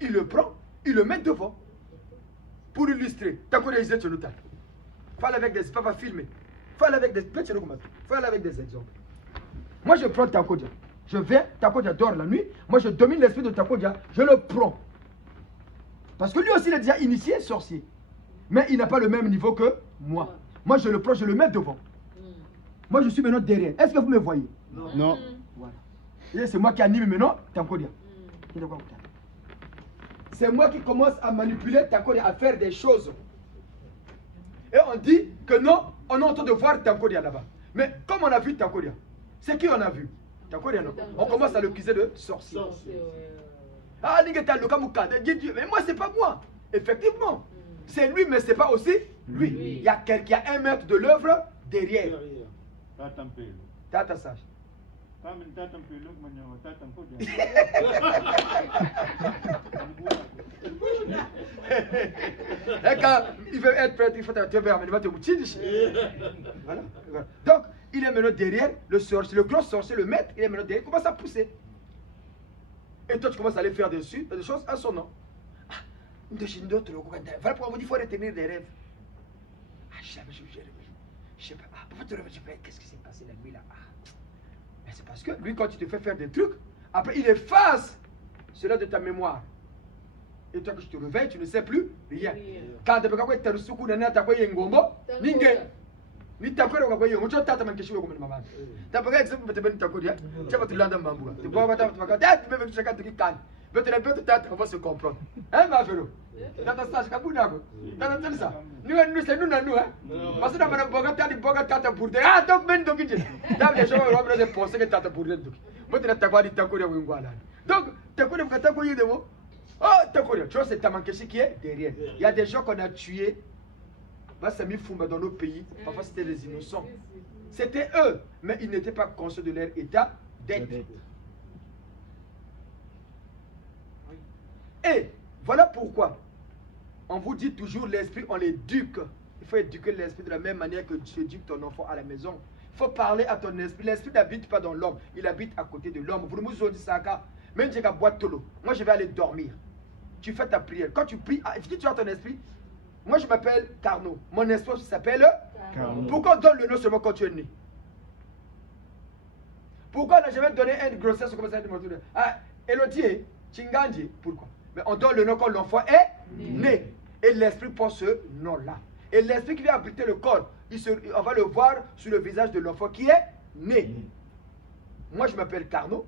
Il le prend, il le met devant. Pour illustrer, t'as quoi des exemples? Faut aller avec des, pas filmer. Faut aller avec des, faut aller avec des exemples. Moi je prends Takodia. Je vais, Takodia dort la nuit. Moi je domine l'esprit de Takodia. Je le prends. Parce que lui aussi il est déjà initié sorcier. Mais il n'a pas le même niveau que moi. Moi je le prends, je le mets devant. Moi je suis maintenant derrière. Est-ce que vous me voyez? Non. Voilà. Et c'est moi qui anime maintenant Takodia. C'est moi qui commence à manipuler Takodia, à faire des choses. Et on dit que non, on est en train de voir Takodia là-bas. Mais comme on a vu Takodia, c'est qui on a vu? Takodia, non. On commence à le accuser de sorcier. Ah, mais moi, c'est pas moi. Effectivement. C'est lui, mais c'est pas aussi lui. Il y a quelqu'un qui a un maître de l'œuvre derrière. Tata sage. Et quand il veut être prêtre, il faut te faire un voilà. Donc, il est maintenant derrière le sorcier, le grand sorcier, le maître, il est maintenant derrière, il commence à pousser. Et toi, tu commences à aller faire des choses à son nom. Voilà pourquoi on vous dit qu'il faut retenir des rêves. Je sais pas. Qu'est-ce qui s'est passé la nuit là? Mais c'est parce que lui, quand tu te fais faire des trucs, après il efface cela de ta mémoire. Et toi que je te réveille, tu ne sais plus rien. Quand tu as fait tu ni takwere kwa hiyo mcho tata mankeshiwe kwa mama. Tapaga exemple betebeni takodia. Chapa tulanda mambua. Tu bois tata tata tata bebe chaka tukikan. Betele betu tata on va se comprendre. Hein ma vélo. Tata stage kabuna ko. Tata tata. Niwe nuse nuna nu hein. Parce que na boga tata burde. Ah donc ben donc inje. Tata les choses on va de penser que tata burde donc. Betele takwadi takodia wingwala. Donc takodia kata ko yede mo. Oh takodia, tu vois c'est Tamankeshi qui est derrière. Il y a des gens qu'on a tués. Dans nos pays, parfois c'était des innocents. C'était eux, mais ils n'étaient pas conscients de leur état d'être. Et voilà pourquoi on vous dit toujours l'esprit, on l'éduque. Il faut éduquer l'esprit de la même manière que tu éduques ton enfant à la maison. Il faut parler à ton esprit. L'esprit n'habite pas dans l'homme, il habite à côté de l'homme. Vous nous dit ça, même si tu as boîte de l'eau. Moi je vais aller dormir. Tu fais ta prière. Quand tu pries, est-ce que tu as ton esprit? Moi, je m'appelle Carnot. Mon esprit s'appelle Carnot. Pourquoi on donne le nom seulement quand tu es né? Pourquoi on n'a jamais donné une grossesse comme ça? Ah, Elodie, Chingandji, pourquoi? Mais on donne le nom quand l'enfant est né. Et l'esprit porte ce nom-là. Et l'esprit qui vient habiter le corps, on va le voir sur le visage de l'enfant qui est né. Moi, je m'appelle Carnot.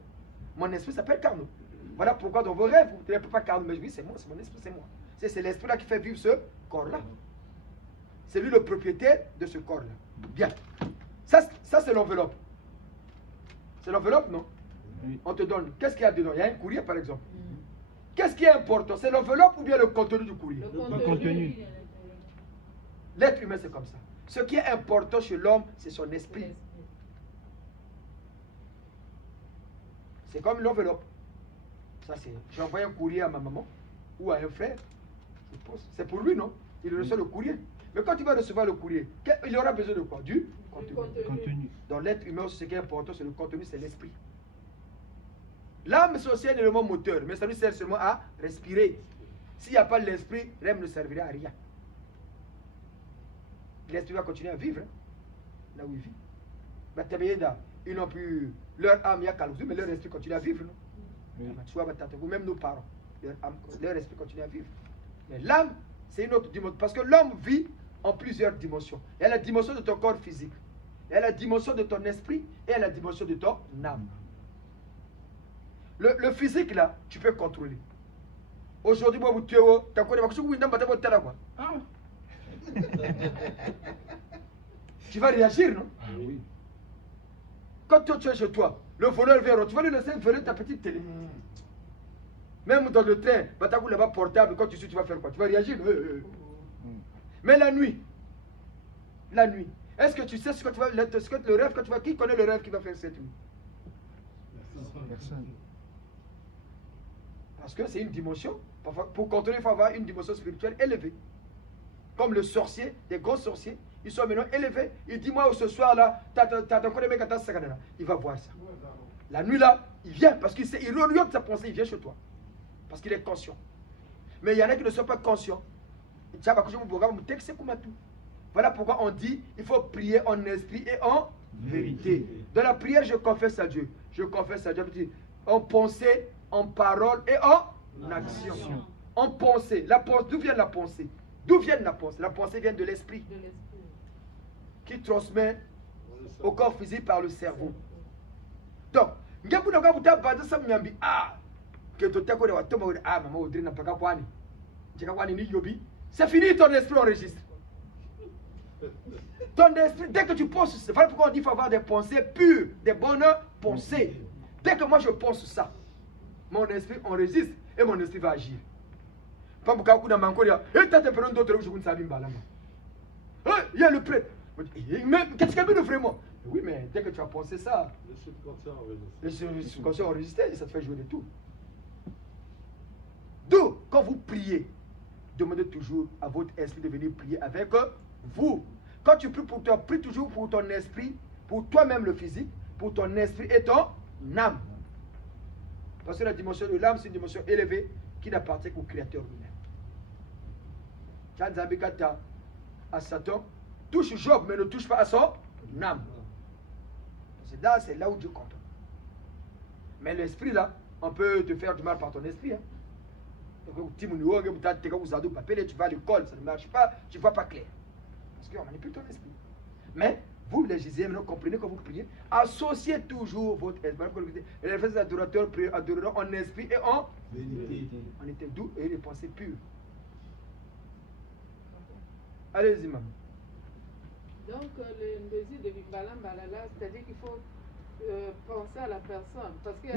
Mon esprit s'appelle Carnot. Voilà pourquoi dans vos rêves, vous ne pouvez pas carrément, mais oui, c'est moi, c'est mon esprit, c'est moi. C'est l'esprit là qui fait vivre ce corps-là. C'est lui le propriétaire de ce corps-là. Bien. Ça c'est l'enveloppe. C'est l'enveloppe, non? Oui. On te donne. Qu'est-ce qu'il y a dedans? Il y a un courrier, par exemple. Qu'est-ce qui est important? C'est l'enveloppe ou bien le contenu du courrier? Le contenu. L'être humain, c'est comme ça. Ce qui est important chez l'homme, c'est son esprit. C'est comme l'enveloppe. Ça, c'est. J'ai envoyé un courrier à ma maman ou à un frère. C'est pour lui, non? Il reçoit le courrier. Mais quand il va recevoir le courrier, il aura besoin de quoi? Du contenu. Dans l'être humain, ce qui est important, c'est le contenu, c'est l'esprit. L'âme, c'est aussi un élément moteur, mais ça lui sert seulement à respirer. S'il n'y a pas l'esprit, l'âme ne servira à rien. L'esprit va continuer à vivre, hein, là où il vit. Ils n'ont plus leur âme, il y a Kalouzu, mais leur esprit continue à vivre, non? Oui. Ou même nos parents, leur esprit continue à vivre. Mais l'âme, c'est une autre dimension. Parce que l'homme vit en plusieurs dimensions. Il y a la dimension de ton corps physique, il y a la dimension de ton esprit et il y a la dimension de ton âme. Le physique, là, tu peux contrôler. Aujourd'hui, moi, tu vas réagir, non? Ah oui. Quand tu es chez toi, le voleur vient, tu vas lui laisser voler ta petite télé. Même dans le train, là-bas portable, quand tu suis, tu vas faire quoi? Tu vas réagir. Mais la nuit, est-ce que tu sais ce que tu vas, le rêve que tu vas, qui connaît le rêve qui va faire cette nuit? Personne. Parce que c'est une dimension. Pour contrôler, il faut avoir une dimension spirituelle élevée. Comme le sorcier, des gros sorciers, ils sont maintenant élevés. Il dit, moi, ce soir-là, il va voir ça. La nuit, là, il vient parce qu'il sait, il oriente sa pensée, il vient chez toi. Parce qu'il est conscient. Mais il y en a qui ne sont pas conscients. Voilà pourquoi on dit, il faut prier en esprit et en vérité. Dans la prière, je confesse à Dieu. Je confesse à Dieu en pensée, en parole et en action. En pensée. D'où vient la pensée? D'où vient la pensée? La pensée vient de l'esprit. Qui transmet au corps physique par le cerveau. Donc, c'est fini, ton esprit enregistre. Ton esprit, dès que tu penses, voilà pourquoi on dit qu'il faut avoir des pensées pures, des bonnes pensées. Dès que moi je pense ça, mon esprit enregistre et mon esprit va agir. Il y a le prêtre. Qu'est-ce qu'il y a de vraiment? Oui, mais dès que tu as pensé ça, le subconscient enregistré, ça te fait jouer de tout. Donc, quand vous priez, demandez toujours à votre esprit de venir prier avec vous. Quand tu pries pour toi, prie toujours pour ton esprit, pour toi-même le physique, pour ton esprit et ton âme. Parce que la dimension de l'âme, c'est une dimension élevée qui n'appartient qu'au Créateur lui-même. Quand Zambikata à Satan, touche Job, mais ne touche pas à son âme. C'est là où Dieu compte. Mais l'esprit là, on peut te faire du mal par ton esprit. Hein. Tu vas à l'école, ça ne marche pas, tu ne vois pas clair. Parce qu'on manipule ton esprit. Mais vous, les Jésus, maintenant comprenez quand vous priez, associez toujours votre esprit. Les adorateurs adoreront en esprit et en vérité. En était doux et les pensées pures. Allez-y, maman. Donc, le désir de Bimbalam Balala, c'est-à-dire qu'il faut penser à la personne. Parce qu'il y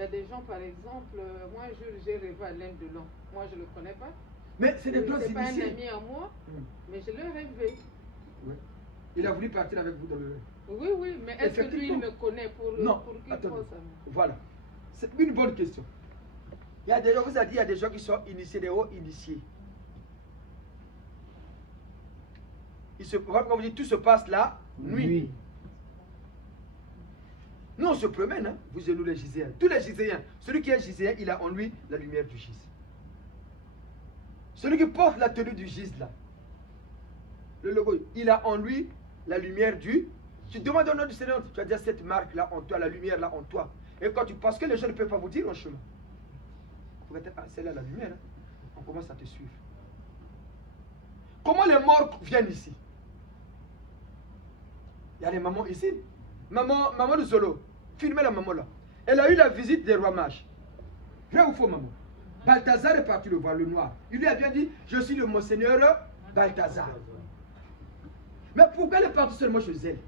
a des gens, par exemple, moi j'ai rêvé à Alain Delon. Moi je ne le connais pas. Mais c'est des blancs initiés. C'est pas un ami à moi, mais je l'ai rêvé. Oui. Il a voulu partir avec vous dans le... Oui, mais est-ce que lui il me connaît pour qu'il pense à moi? Voilà. C'est une bonne question. Il y a des gens, vous avez dit, il y a des gens qui sont initiés, des hauts initiés. Comme vous dites, tout se passe la nuit. Nous, on se promène, hein? Vous et nous les Giséens. Tous les Giséens. Celui qui est Giséen, il a en lui la lumière du Gis. Celui qui porte la tenue du Gis, là, le logo, il a en lui la lumière du... Tu demandes au nom du Seigneur, tu as déjà cette marque-là en toi, la lumière là en toi. Et quand tu penses que les gens ne peuvent pas vous dire en chemin, vous pouvez être, ah, c'est là la lumière, hein? On commence à te suivre. Comment les morts viennent ici? Il y a les mamans ici. Maman de Zolo, filmez la maman là. Elle a eu la visite des rois mages. Vrai ou faux, maman? Balthazar est parti le voir, le noir. Il lui a bien dit, je suis le monseigneur Balthazar. Mais pourquoi elle est partie seulement chez elle?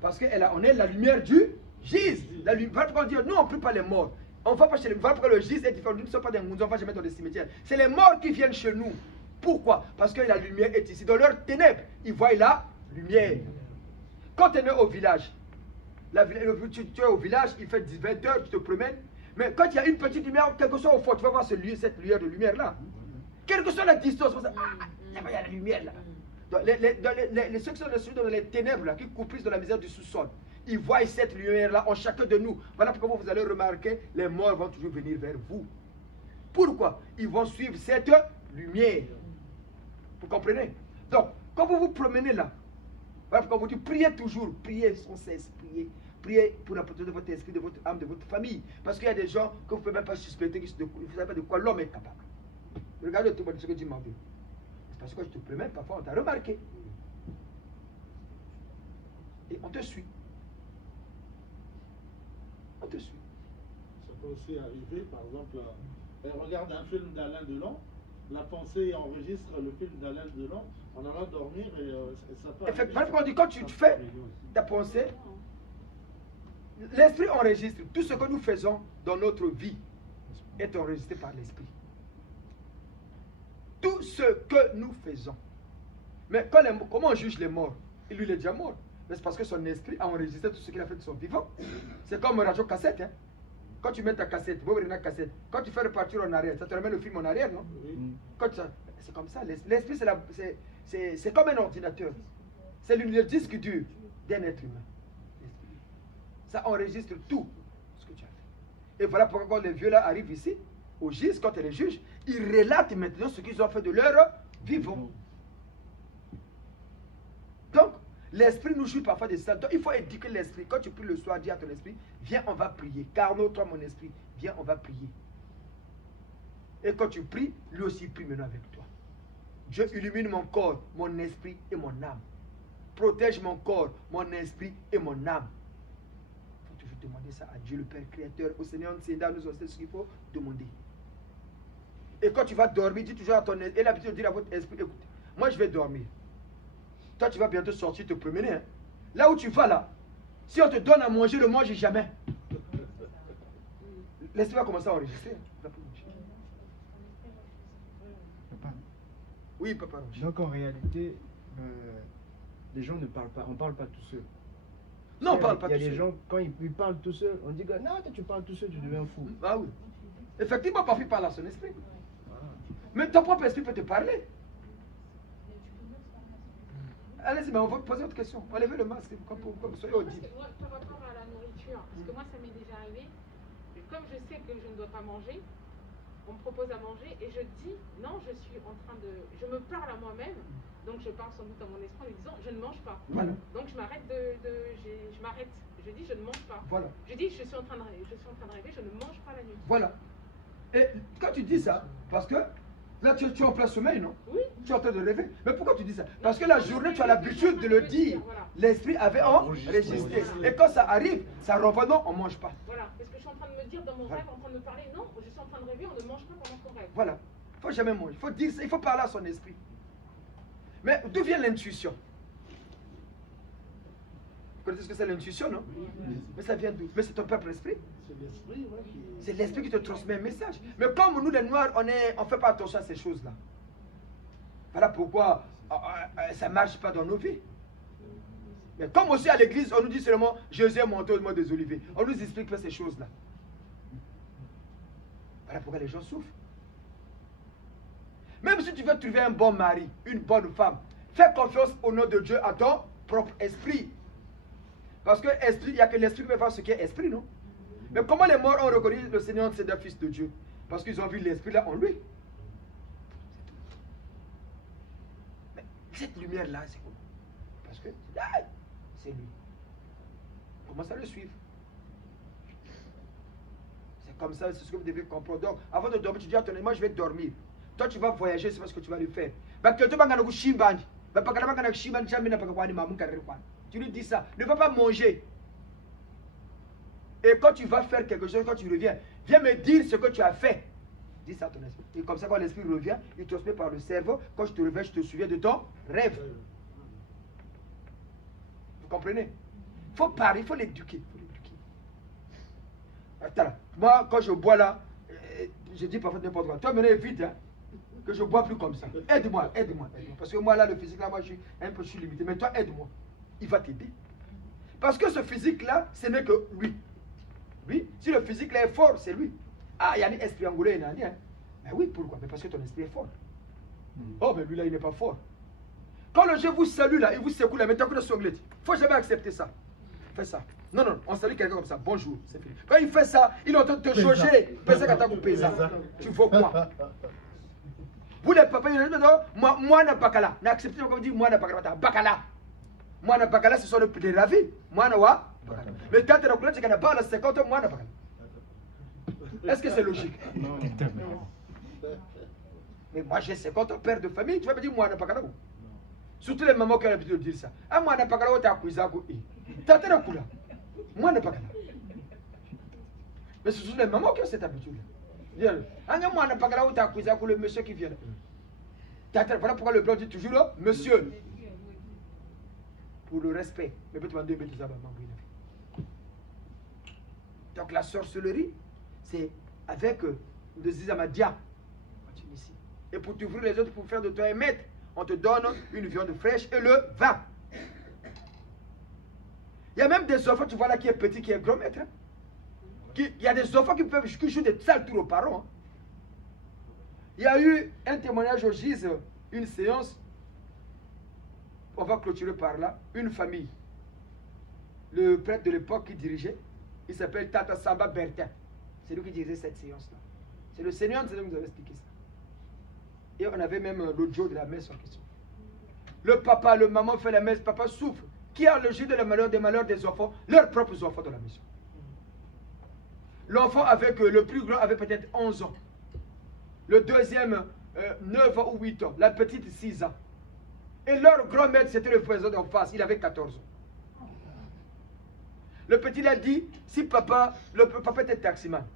Parce qu'on est la lumière du gis. La lumière, on dit, nous on ne prie pas les morts. On ne va pas chez les morts, le gis est différent. Nous ne sommes pas des moutons, on ne va jamais dans les cimetières. C'est les morts qui viennent chez nous. Pourquoi? Parce que la lumière est ici. Dans leurs ténèbres, ils voient la lumière. Quand tu es né au village, tu es au village, il fait 20 heures, tu te promènes. Mais quand il y a une petite lumière, quelque chose au fond, tu vas voir cette lueur de lumière-là. Quelle que soit la distance, il y a la lumière là. Ceux qui sont dans les ténèbres, là, qui coupent dans la misère du sous-sol, ils voient cette lumière-là en chacun de nous. Voilà pourquoi vous allez remarquer, les morts vont toujours venir vers vous. Pourquoi? Ils vont suivre cette lumière. Vous comprenez? Donc, quand vous vous promenez là, voilà pourquoi vous dites, priez toujours, priez sans cesse, priez. Priez pour la protection de votre esprit, de votre âme, de votre famille. Parce qu'il y a des gens que vous ne pouvez même pas suspecter, vous ne savez pas de quoi l'homme est capable. Regardez tout ce que dit Marvin. C'est parce que je te promets, parfois on t'a remarqué. Et on te suit. On te suit. Ça peut aussi arriver, par exemple, elle regarde un film d'Alain Delon, la pensée enregistre le film d'Alain Delon, on allant dormir et ça peut arriver. Effectivement, on dit quand tu te fais ta pensée, l'esprit enregistre. Tout ce que nous faisons dans notre vie est enregistré par l'esprit. Tout ce que nous faisons. Mais comment on juge les morts? Il lui est déjà mort. Mais c'est parce que son esprit a enregistré tout ce qu'il a fait de son vivant. C'est comme un radio cassette. Hein? Quand tu mets ta cassette, quand tu fais repartir en arrière, ça te remet le film en arrière, non? C'est comme ça. L'esprit, c'est comme un ordinateur. C'est le disque dur d'un être humain. Ça enregistre tout ce que tu as fait. Et voilà pourquoi quand les vieux là arrivent ici, au GIS, quand les juges, ils relatent maintenant ce qu'ils ont fait de leur vivant. Donc, l'esprit nous joue parfois des salles. Donc, il faut éduquer l'esprit. Quand tu pries le soir, dis à ton esprit, viens, on va prier. Carnot, toi, mon esprit, viens, on va prier. Et quand tu pries, lui aussi prie maintenant avec toi. Dieu illumine mon corps, mon esprit et mon âme. Protège mon corps, mon esprit et mon âme. Demander ça à Dieu le Père Créateur, au Seigneur, nous aussi ce qu'il faut demander. Et quand tu vas dormir, dis toujours à ton esprit, et l'habitude de dire à votre esprit, écoute, moi je vais dormir. Toi tu vas bientôt sortir te promener. Hein. Là où tu vas là, si on te donne à manger, ne mange jamais. L'esprit va commencer à enregistrer. Papa. Oui, papa. Donc en réalité, les gens ne parlent pas, on ne parle pas tout seul. Non, on parle pas tout seul. Il y a des gens, quand ils parlent tout seul, on dit que non, tu parles tout seul, tu deviens fou. Ah oui. Effectivement, parfois il parle à son esprit. Mais ton propre esprit peut te parler. Allez-y, mais on va poser autre question. Enlevez le masque comme vous soyez audible. Par rapport à la nourriture, parce que moi ça m'est déjà arrivé, comme je sais que je ne dois pas manger, on me propose à manger et je dis non, je me parle à moi-même, donc je parle sans doute à mon esprit en lui disant je ne mange pas. Voilà. Donc je m'arrête je m'arrête. Je dis je ne mange pas. Voilà. Je dis je suis en train de rêver, je ne mange pas la nuit. Voilà. Et quand tu dis ça, parce que là tu es en plein sommeil, non? Oui. Tu es en train de rêver. Mais pourquoi tu dis ça? Parce que la journée tu as l'habitude de le dire. Voilà. L'esprit avait enregistré. Et quand ça arrive, ça renvoie non, on ne mange pas. Voilà. Parce que je suis en train de me dire dans mon rêve, en train de me parler, non, je suis en train de rêver, on ne mange pas pendant qu'on rêve. Voilà. Il ne faut jamais manger. Il faut dire ça, il faut parler à son esprit. Mais d'où vient l'intuition? Vous connaissez ce que c'est l'intuition, non? Mais ça vient d'où? Mais c'est ton propre esprit. C'est l'esprit, ouais. C'est l'esprit qui te transmet un message. Mais comme nous, les Noirs, on ne fait pas attention à ces choses-là. Voilà pourquoi ça ne marche pas dans nos vies. Mais comme aussi à l'église, on nous dit seulement Jésus est monté au mont des Oliviers. On nous explique pas ces choses-là. Voilà pourquoi les gens souffrent. Même si tu veux trouver un bon mari, une bonne femme, fais confiance au nom de Dieu à ton propre esprit. Parce que esprit, il n'y a que l'esprit qui peut faire ce qui est esprit, non? Mais comment les morts ont reconnu le Seigneur, c'est un fils de Dieu? Parce qu'ils ont vu l'esprit là en lui. Mais cette lumière-là, c'est quoi? Parce que c'est lui. On commence à le suivre. C'est comme ça, c'est ce que vous devez comprendre. Donc, avant de dormir, tu dis à ton ami, moi je vais dormir. Toi, tu vas voyager, c'est pas ce que tu vas lui faire. Tu lui dis ça. Ne va pas manger. Et quand tu vas faire quelque chose, quand tu reviens, Viens me dire ce que tu as fait. Dis ça à ton esprit. Et comme ça, quand l'esprit revient, il transmet par le cerveau. Quand je te réveille, je te souviens de ton rêve. Vous comprenez? Il faut parler, il faut l'éduquer. Attends là. Moi, quand je bois là, je dis parfois n'importe quoi. Toi, maintenant, évite hein, que je ne bois plus comme ça. Aide-moi. Parce que moi, là, le physique, là, moi, je suis limité. Mais toi, aide-moi. Il va t'aider. Parce que ce physique-là, ce n'est que lui. Oui, si le physique là est fort, c'est lui. Ah, il y a un esprit angolais, hein. Mais oui, pourquoi? Mais parce que ton esprit est fort. Oh, mais lui là, il n'est pas fort. Quand le jeu vous salue là, il vous secoue là, mettez que le sanglait. Il ne faut jamais accepter ça. Fais ça. Non, on salue quelqu'un comme ça. Bonjour, c'est fini. Quand il fait ça, il est en train de te changer. Pesa quand tu pesa. Tu veux quoi? Vous les papas, moi, n'a pas qu'à n'acceptez pas comme dit, moi, n'a pas qu'à bakala. Moi, n'a pas qu'à ce sont les ravis. Moi, n'a pas. Mais quand tu as reconnu qu'il n'y a pas 50 ans, moi, n'a pas qu'à. Est-ce que c'est logique? Non. Mais moi, j'ai 50 ans, père de famille, tu vas me dire, moi, n'a pas qu'à. Surtout les mamans qui ont l'habitude de dire ça. Ah, moi, n'a pas qu'à, tu as accusé à quoi? T'as été là. Moi, n'a pas qu'à. Mais ce sont les mamans qui ont cette habitude. Ah, moi, n'a pas qu'à, tu as accusé à quoi le monsieur qui vient. Voilà pourquoi le blanc dit toujours, monsieur. Pour le respect. Mais peut-être demander, mais tout ça, maman. Donc la sorcellerie, c'est avec le zizamadia en Tunisie. Et pour t'ouvrir les autres, pour faire de toi un maître, on te donne une viande fraîche et le vin. Il y a même des enfants, tu vois là, qui est petit, qui est grand maître. Hein. Il y a des enfants qui jouent des sales tours aux parents. Hein. Il y a eu un témoignage au GIS, une séance. On va clôturer par là. Une famille. Le prêtre de l'époque qui dirigeait, il s'appelle Tata Samba Bertin. C'est lui qui dirigeait cette séance-là. C'est le Seigneur qui nous avait expliqué ça. Et on avait même l'audio de la messe en question. Le papa, le maman fait la messe, papa souffre. Qui a le jeu de la malheur des enfants, leurs propres enfants dans la maison. L'enfant avec le plus grand avait peut-être 11 ans. Le deuxième, 9 ans ou 8 ans. La petite, 6 ans. Et leur grand-maître, c'était le voisin d'en face. Il avait 14 ans. Le petit l'a dit, si papa, le papa était taximan.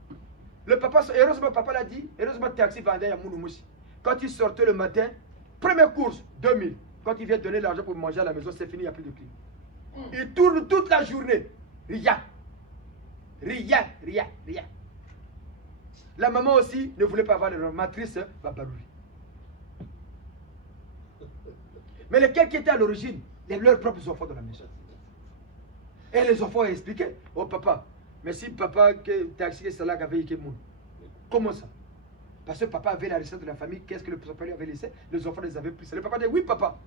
Le papa, heureusement, papa l'a dit, heureusement, taxi vendait à Mounoumousi. Quand il sortait le matin, première course, 2000. Quand il vient donner l'argent pour manger à la maison, c'est fini, il n'y a plus de clients. Il tourne toute la journée. Rien. La maman aussi ne voulait pas avoir leur matrice, Babarouli. Mais lesquels qui étaient à l'origine, leurs propres enfants dans la maison. Et les enfants ont expliqué. Oh papa, mais si papa, taxi, c'est là qu'avait été moun. Comment ça? Parce que papa avait la recette de la famille, qu'est-ce que le papa lui avait laissé? Les enfants les avaient pris. Le papa dit, oui papa.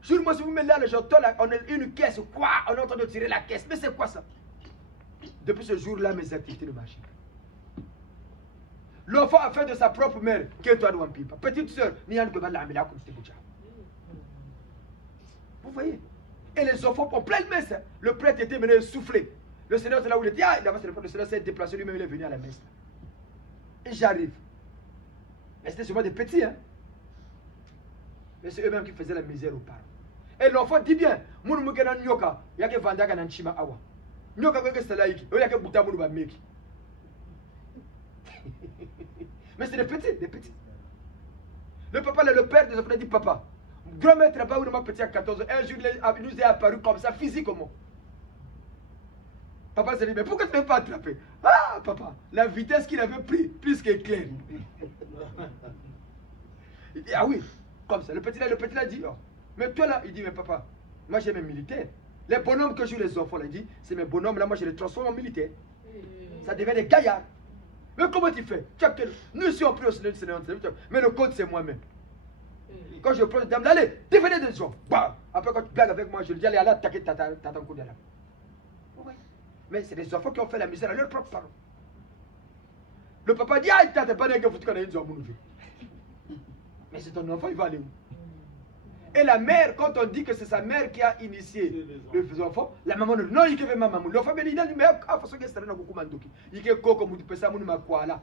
Jure-moi, si vous mettez là, les gens, on a une caisse, quoi? On est en train de tirer la caisse. Mais c'est quoi ça? Depuis ce jour-là, mes activités ne marchent pas. L'enfant a fait de sa propre mère, petite soeur, vous voyez? Et les enfants en pleine messe, le prêtre était mené souffler. Le Seigneur, c'est là où il était. Ah, le Seigneur s'est déplacé lui-même, il est venu à la messe. Et j'arrive. Mais c'était sûrement des petits, hein. Mais c'est eux-mêmes qui faisaient la misère aux parents. Et l'enfant dit bien, Mounou Moukenan Nyoka, il y a que Vandaga Nanchima Awa. Nyoka Gweke Salaiki, il y a que Bouta Mounou Bameki. Mais c'est des petits. Le papa, le père des enfants, a dit, papa, grand-mère là-bas où ma petit à 14 ans, un jour il nous est apparu comme ça, physiquement. Papa s'est dit, mais pourquoi tu ne m'as pas attrapé? Ah, papa, la vitesse qu'il avait pris, plus qu'éclair. Il dit, ah oui, comme ça. Le petit là dit, oh. Mais toi là, il dit, mais papa, moi j'ai mes militaires. Les bonhommes que jouent les enfants, là, il dit, c'est mes bonhommes là, moi je les transforme en militaires. Ça devient des gaillards. Mais comment tu fais? Nous ici on prie au Seigneur, mais le code c'est moi-même. Quand je prends le dame, allez, devenez des gens. Bah. Après quand tu blagues avec moi, je lui dis, allez, attaquer ton coup de là. Mais c'est des enfants qui ont fait la misère à leurs propres parents. Le papa dit, ah, t'as pas de foutu qu'on a une zone. Mais c'est ton enfant, il va aller où? Et la mère, quand on dit que c'est sa mère qui a initié les enfants, la maman ne dit non, il veut ma maman. L'enfant me dit, mais à façon que c'est un beaucoup mandoki. Il y a quoi comme tu peux ça, mon ma quoi là.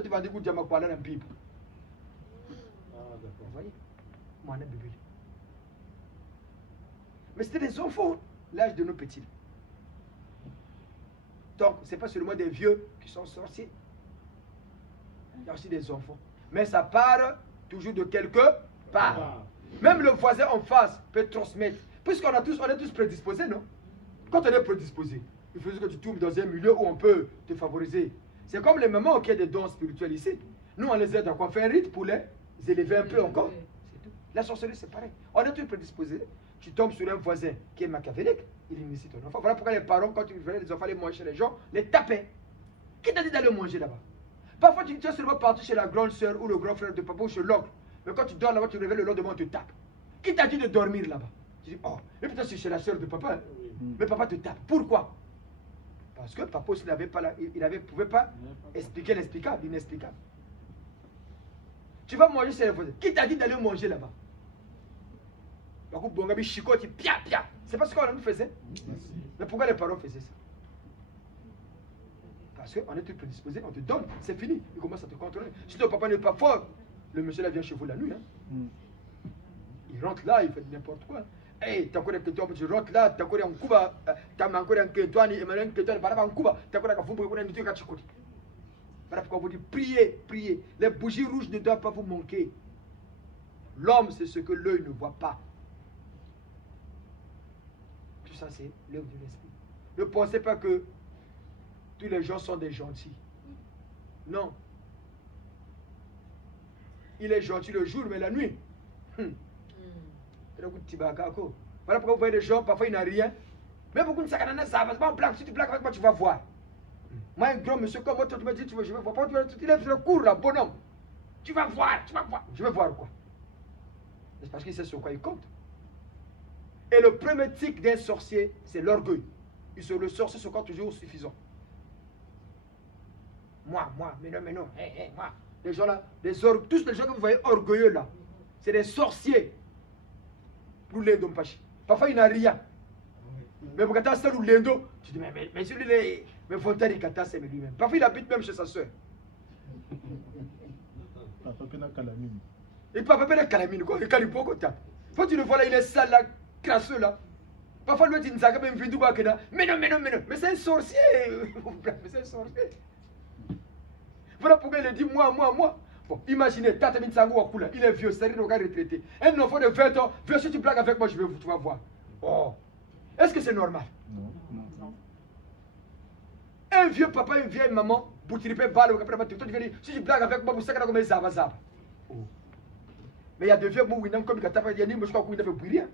Tu vas dire que tu as ma quoi là dans la Bible. Vous voyez? Moi, on a bébé. Mais c'était des enfants, l'âge de nos petits. Donc, ce n'est pas seulement des vieux qui sont sorciers. Il y a aussi des enfants. Mais ça part toujours de quelque part. Même le voisin en face peut transmettre. Puisqu'on est tous prédisposés, non? Quand on est prédisposé, il faut que tu tombes dans un milieu où on peut te favoriser. C'est comme les mamans qui ont des dons spirituels ici. Nous, on les aide à quoi? On fait un rite pour les élever un peu encore. C'est tout. La sorcellerie, c'est pareil. On est tous prédisposés. Tu tombes sur un voisin qui est machiavélique, il initie ton enfant. Voilà pourquoi les parents, quand ils venaient les enfants aller manger chez les gens, les tapaient. Qui t'a dit d'aller manger là-bas? Parfois, tu es seulement parti chez la grande soeur ou le grand frère de papa ou chez l'oncle. Mais quand tu dors là-bas, tu réveilles le lendemain, on te tape. Qui t'a dit de dormir là-bas? Tu dis, oh, mais peut-être c'est chez la soeur de papa. Hein. Mais papa te tape. Pourquoi? Parce que papa aussi n'avait pas, pouvait pas expliquer l'explicable, l'inexplicable. Tu vas manger chez les voisins. Qui t'a dit d'aller manger là-bas? C'est pas ce qu'on nous faisait. Mais pourquoi les parents faisaient ça? Parce qu'on est tout prédisposé, on te donne, c'est fini. Il commence à te contrôler. Si ton papa n'est pas fort, le monsieur là vient chez vous la nuit. Hein. Il rentre là, il fait n'importe quoi. Hey, t'as quoi que toi, tu rentres là, t'as quoi en Cuba, t'as encore un Kétoine, et maintenant Kétoine, en Cuba, t'as quoi qu'à vous, vous avez un truc à chicoter. Voilà pourquoi on vous dit priez, priez. Les bougies rouges ne doivent pas vous manquer. L'homme, c'est ce que l'œil ne voit pas. Tout ça, c'est l'œuvre de l'esprit. Ne pensez pas que tous les gens sont des gentils. Non. Il est gentil le jour, mais la nuit. Voilà pourquoi vous voyez des gens, parfois il n'a rien. Mais beaucoup de sacanana, ça va pas en blague. Si tu blagues avec moi, tu vas voir. Moi, un grand monsieur comme moi, tu me dis, je vais voir. Tu lèves le cours là, bonhomme. Tu vas voir, tu vas voir. Je vais voir quoi? C'est parce qu'il sait sur quoi il compte. Et le premier tic d'un sorcier, c'est l'orgueil. Le sorcier se compte toujours suffisant. Moi, mais non, moi. Les gens là, tous les gens que vous voyez orgueilleux là, c'est des sorciers. Pour les dompachi. Parfois il n'a rien. Mais pour Kata c'est l'endo, tu dis, mais celui-là, mais Fontaine Kata c'est lui-même. Parfois il habite même chez sa soeur. Papa Pena Calamine. Et Papa Pena Calamine, quoi, il calme pas comme ça. Quand tu le vois là, il est sale là, crasseux là. Parfois lui dit, mais non, mais c'est un sorcier. Mais c'est un sorcier. Voilà pourquoi il dit, moi. Bon, imaginez, Tata Minsango Wakula, il est vieux, c'est-à-dire retraité. Un enfant de 20 ans, vieux, si tu blagues avec moi, tu vas voir. Oh, est-ce que c'est normal? Non. Un vieux papa, une vieille maman, pour tirer balle, si tu blagues avec moi, vous savez comment ils zaba. Mais il y a des vieux mouinants comme il y a ni mouchka qui ne fait plus rien.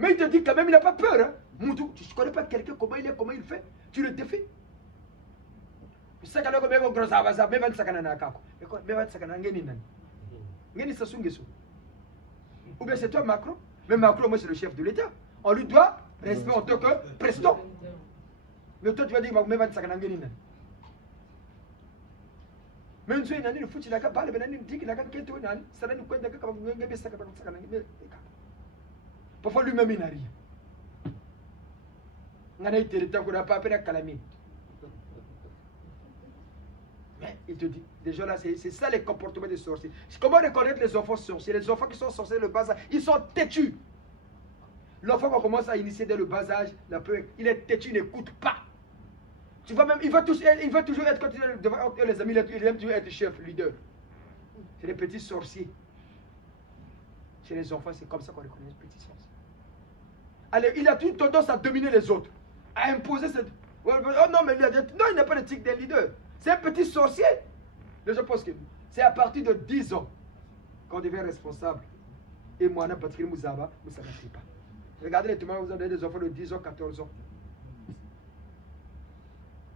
Mais il te dit quand même, il n'a pas peur. Hein? Moutou, tu ne connais pas quelqu'un, comment il fait, tu le défais. Sakana ko meko gross avasa mevan sakana na kako mevan sakana ngeni nani ngeni sasungeso ou bien c'est toi Macron, mais Macron moi c'est le chef de l'État, on lui doit respect en tant que président. Mais toi tu vas dire mevan sakana ngeni nani mais une chose nani le foot il a qu'à parler nani dit qu'il a qu'à keto nani ça nani kwenda kama ngebe sakana ngeni parfois lui-même il n'a rien ngana iterita ko na pas pena Calamine. Mais il te dit, déjà là, c'est ça les comportements des sorciers. Comment reconnaître les enfants sorciers? Les enfants qui sont sorciers dès le bas âge, ils sont têtus. L'enfant qu'on commence à initier dès le bas âge, il est têtu, il n'écoute pas. Tu vois même, il veut toujours être, quand il est devant les amis, il aime toujours être chef, leader. C'est les petits sorciers. Chez les enfants, c'est comme ça qu'on reconnaît les petits sorciers. Allez, il a toujours tendance à dominer les autres, à imposer cette... Oh non, mais il n'a pas de tic des leaders. C'est un petit sorcier. Les gens pensent que c'est à partir de 10 ans qu'on devient responsable. Et moi, on a Patrick Mouzaba, vous ne savez pas. Regardez les témoins, vous avez des enfants de 10 ans, 14 ans.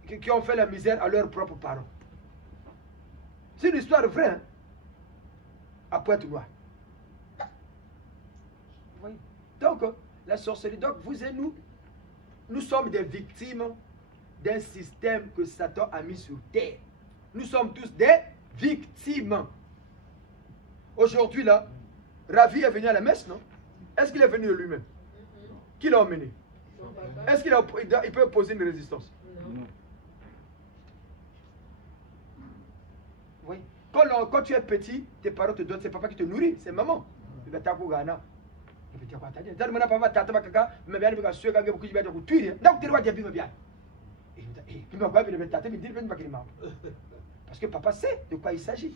Qui ont fait la misère à leurs propres parents. C'est une histoire vraie. Hein? À Pointe-Noire. Donc, la sorcellerie, donc vous et nous sommes des victimes d'un système que Satan a mis sur terre. Nous sommes tous des victimes. Aujourd'hui, là, Ravi est venu à la messe, non? Est-ce qu'il est venu de lui-même? Qui l'a emmené? Est-ce qu'il peut opposer une résistance? Non. Oui. Quand tu es petit, tes parents te donnent, c'est papa qui te nourrit, c'est maman. Parce que papa sait de quoi il s'agit.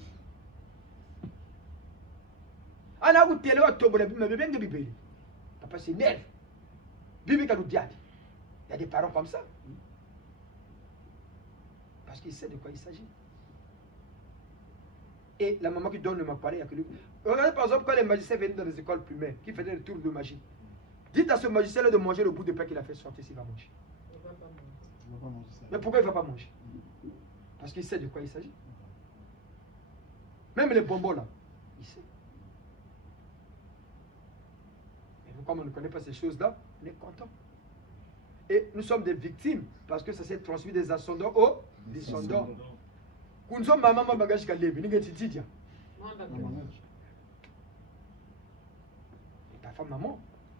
Papa s'énerve. Il y a des parents comme ça. Parce qu'il sait de quoi il s'agit. Et la maman qui donne le parlé, il y a que lui. Regardez par exemple quand les magiciens venaient dans les écoles primaires, qui faisaient le tour de magie. Dites à ce magicien-là de manger le bout de pain qu'il a fait sortir s'il va manger. Mais pourquoi il ne va pas manger? Parce qu'il sait de quoi il s'agit. Même les bonbons là, il sait. Et nous, comme on ne connaît pas ces choses-là, on est content. Et nous sommes des victimes parce que ça s'est transmis des ascendants aux descendants. Kunzo maman ma bagage kalebi, ni getitia. Ta femme maman,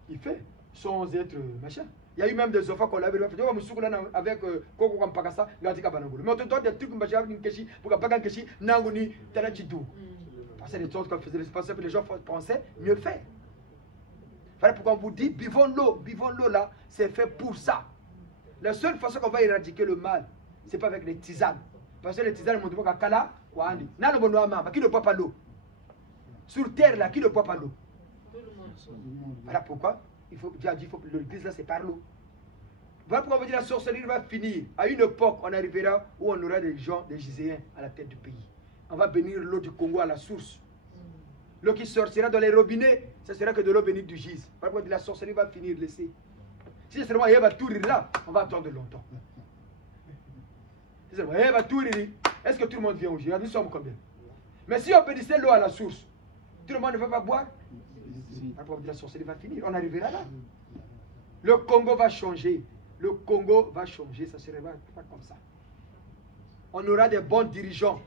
il fait sans être machin. Il y a eu même des enfants qu'on l'avait fait. On me souviens avec Koko Kampakasa, Gatika Banangolo. Mais on te donne des trucs machin avec une keshi pour pas qu'un keshi nangoni tarachidu. Parce que les choses qu'on faisait, c'est parce que les gens pensaient mieux faire. Voilà pourquoi on vous dit buvons l'eau là, c'est fait pour ça. La seule façon qu'on va éradiquer le mal, c'est pas avec les tisanes. Parce que les tisanes montrent qu'à Kala, qui ne boit pas l'eau. Sur terre là, qui ne boit pas l'eau. Voilà pourquoi Dieu a dit que l'église là c'est par l'eau. Voilà pourquoi on veut dire la sorcellerie va finir. À une époque, on arrivera où on aura des gens, des Giséens à la tête du pays. On va bénir l'eau du Congo à la source. L'eau qui sortira dans les robinets, ce sera que de l'eau bénite du Gise. Voilà pourquoi la sorcellerie va finir, laisser. Si seulement il va tout rire là, on va attendre longtemps. Si seulement il va tout rire, est-ce que tout le monde vient aujourd'hui? Nous sommes combien? Mais si on bénissait l'eau à la source, tout le monde ne va pas boire. Voilà pourquoi la sorcellerie va finir, on arrivera là. Le Congo va changer. Le Congo va changer, ça ne sera pas comme ça. On aura des bons dirigeants,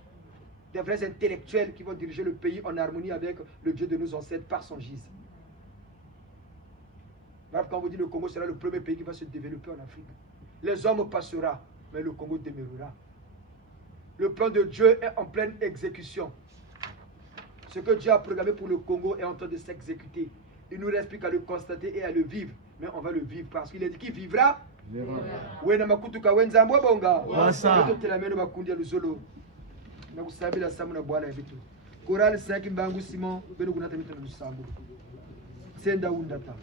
des vrais intellectuels qui vont diriger le pays en harmonie avec le Dieu de nos ancêtres par son Gise. Voilà quand on vous dit que le Congo sera le premier pays qui va se développer en Afrique. Les hommes passeront, mais le Congo demeurera. Le plan de Dieu est en pleine exécution. Ce que Dieu a programmé pour le Congo est en train de s'exécuter. Il nous reste plus qu'à le constater et à le vivre. Mais on va le vivre parce qu'il a dit qu'il vivra. Koral 5 mbangu Simon, beno kunata mitano lusambu. Senda undata.